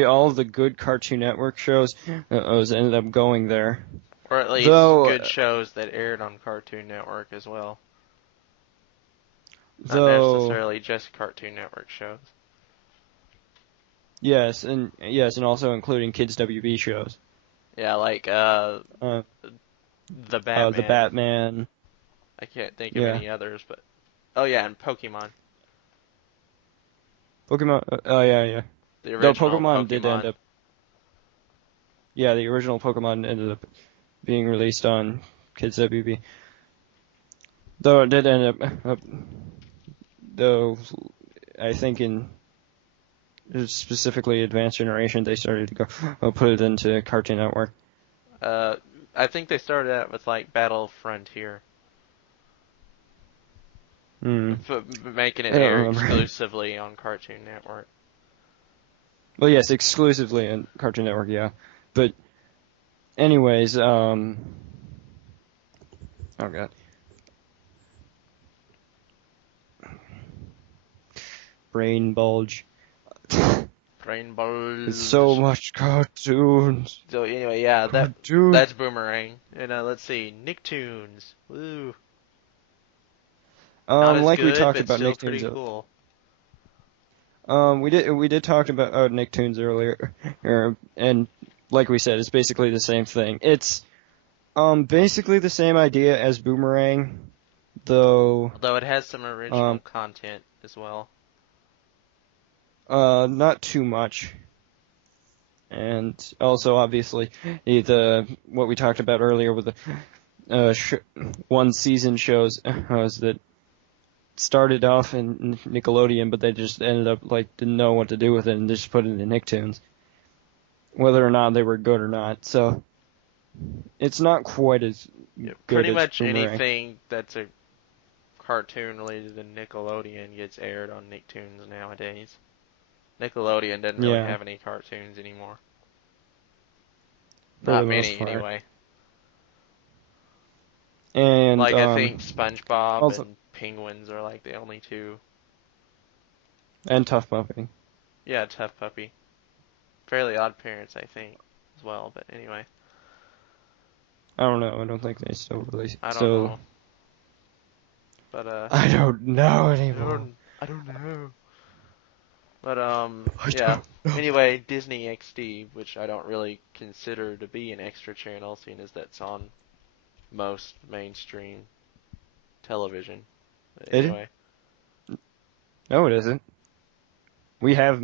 all of the good Cartoon Network shows ended up going there. Or at least Though, good shows that aired on Cartoon Network as well. Not though, necessarily just Cartoon Network shows. yes, and also including kids WB shows. Yeah, like Uh, the the Batman. Batman. I can't think of Yeah. any others, but Oh yeah, and Pokemon. Pokemon. Oh yeah, yeah. The Though original Pokemon did end Pokemon. up. Yeah, the original Pokemon ended up being released on Kids WB. Though it did end up though I think in specifically Advanced Generation they started to go put it into Cartoon Network. Uh, I think they started out with like Battle Frontier, Hmm. making it I don't air remember. exclusively on Cartoon Network. Well, yes, exclusively on Cartoon Network, yeah. But anyways, oh god, brain bulge. It's so Rainbows. much cartoons. So anyway, yeah, Cartoon. that's Boomerang. And let's see, Nicktoons. Woo. Not as Like we good, talked but about still Nicktoons. pretty cool. We did talk about Nicktoons earlier, and like we said, it's basically the same thing. It's basically the same idea as Boomerang, though Although it has some original um content as well. not too much. And also, obviously, the what we talked about earlier with the one season shows was that started off in Nickelodeon, but they just ended up like didn't know what to do with it and just put it in Nicktoons, whether or not they were good or not. So it's not quite as Yeah, good pretty as much Boomerang. anything that's a cartoon related to Nickelodeon gets aired on Nicktoons nowadays. Nickelodeon doesn't really Yeah, have any cartoons anymore. for the Not most many part. anyway. And Like I think SpongeBob also and Penguins are like the only two. and Tough Puppy. Yeah, Tough Puppy. Fairly Odd Parents, I think, as well. But anyway, I don't know. I don't think they still release. I don't So know. But I don't know anymore. I don't know. But I yeah. don't know. Anyway, Disney XD, which I don't really consider to be an extra channel, seeing as that's on most mainstream television. But It? anyway, No, it isn't. We have.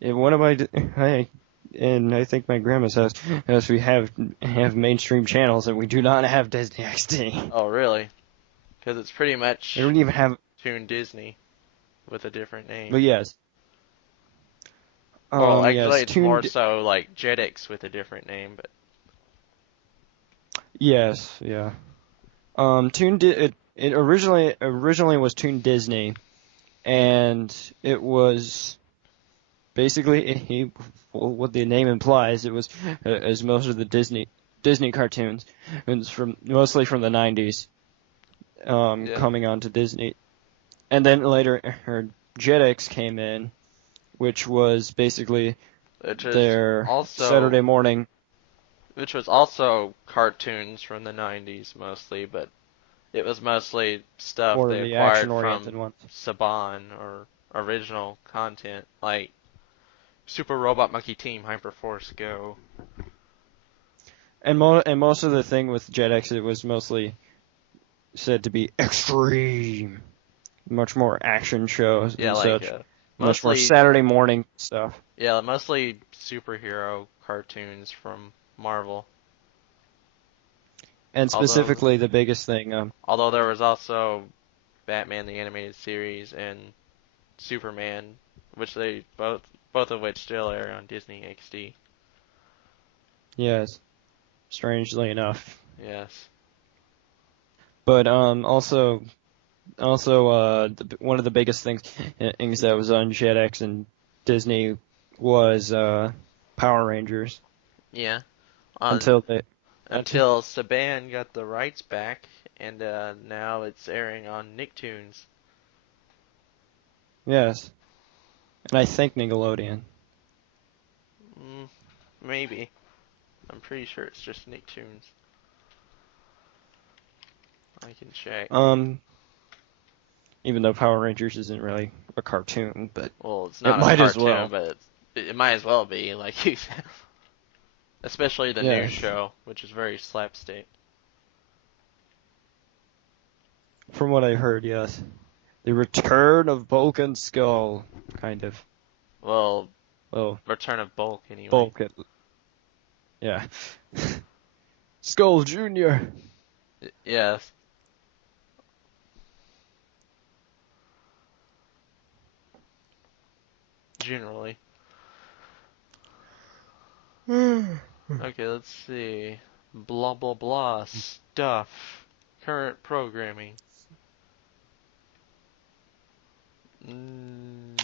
In one of my, and I think my grandma's house, we have mainstream channels, and we do not have Disney XD. oh really? Because it's pretty We much don't even have. Toon Disney with a different name. But yes, Well, actually, yes, it's more tuned. so like Jetix with a different name, but Yes, yeah. It originally was Toon Disney, and it was basically what the name implies. It was as most of the Disney cartoons, and it's from mostly from the '90s, yeah. coming onto Disney. And then later, Jetix came in, which was basically Which is their also Saturday morning. which was also cartoons from the 90s mostly, but it was mostly stuff Or they the acquired from action-oriented ones. Saban or original content like Super Robot Monkey Team Hyperforce Go. And most of the thing with Jetix, it was mostly said to be extreme, much more action shows Yeah, and like such, much more mostly Saturday morning stuff. mostly superhero cartoons from Marvel. And Although specifically, the biggest thing, although there was also Batman the Animated Series and Superman, which they both of which still air on Disney XD. yes, strangely enough. Yes. But one of the biggest things that was on Jetix and Disney was Power Rangers Yeah. On until they until until Saban got the rights back, and now it's airing on Nicktoons. yes, and I think Nickelodeon. Mm, maybe. I'm pretty sure it's just Nicktoons. I can check. Um, even though Power Rangers isn't really a cartoon, but Well, it's it not a might as cartoon, well. but it might as well be, like you said. Especially the new Yes, show, which is very slapstick. From what I heard, yes. The return of Bulk and Skull, kind of. Well, Well, Return of Bulk anyway. Bulk, yeah. Skull Jr. Yes. Generally. Okay, let's see. Blah blah blah stuff. Current programming. Mm,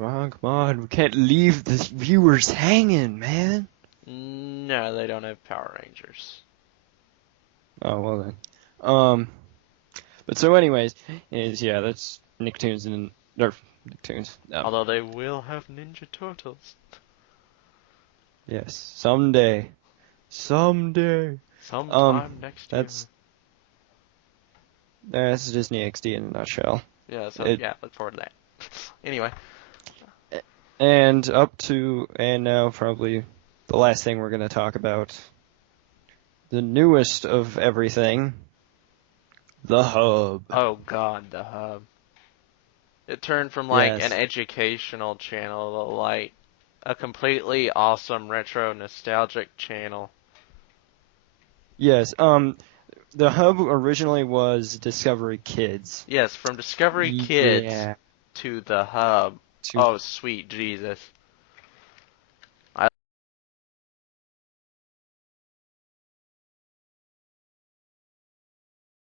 Come on, we can't leave the viewers hanging, man. no, they don't have Power Rangers. Oh, well then. But so anyways, that's Nicktoons and, or Nicktoons. Although they will have Ninja Turtles. Yes, someday. Someday. Sometime next year. That's Disney XD in a nutshell. Yeah, look forward to that. Anyway. And now probably the last thing we're going to talk about. The newest of everything. The Hub. Oh god, the Hub. It turned from an educational channel to a completely awesome retro nostalgic channel. Yes, the Hub originally was Discovery Kids. Yes, from Discovery Kids to the Hub. Oh, sweet Jesus.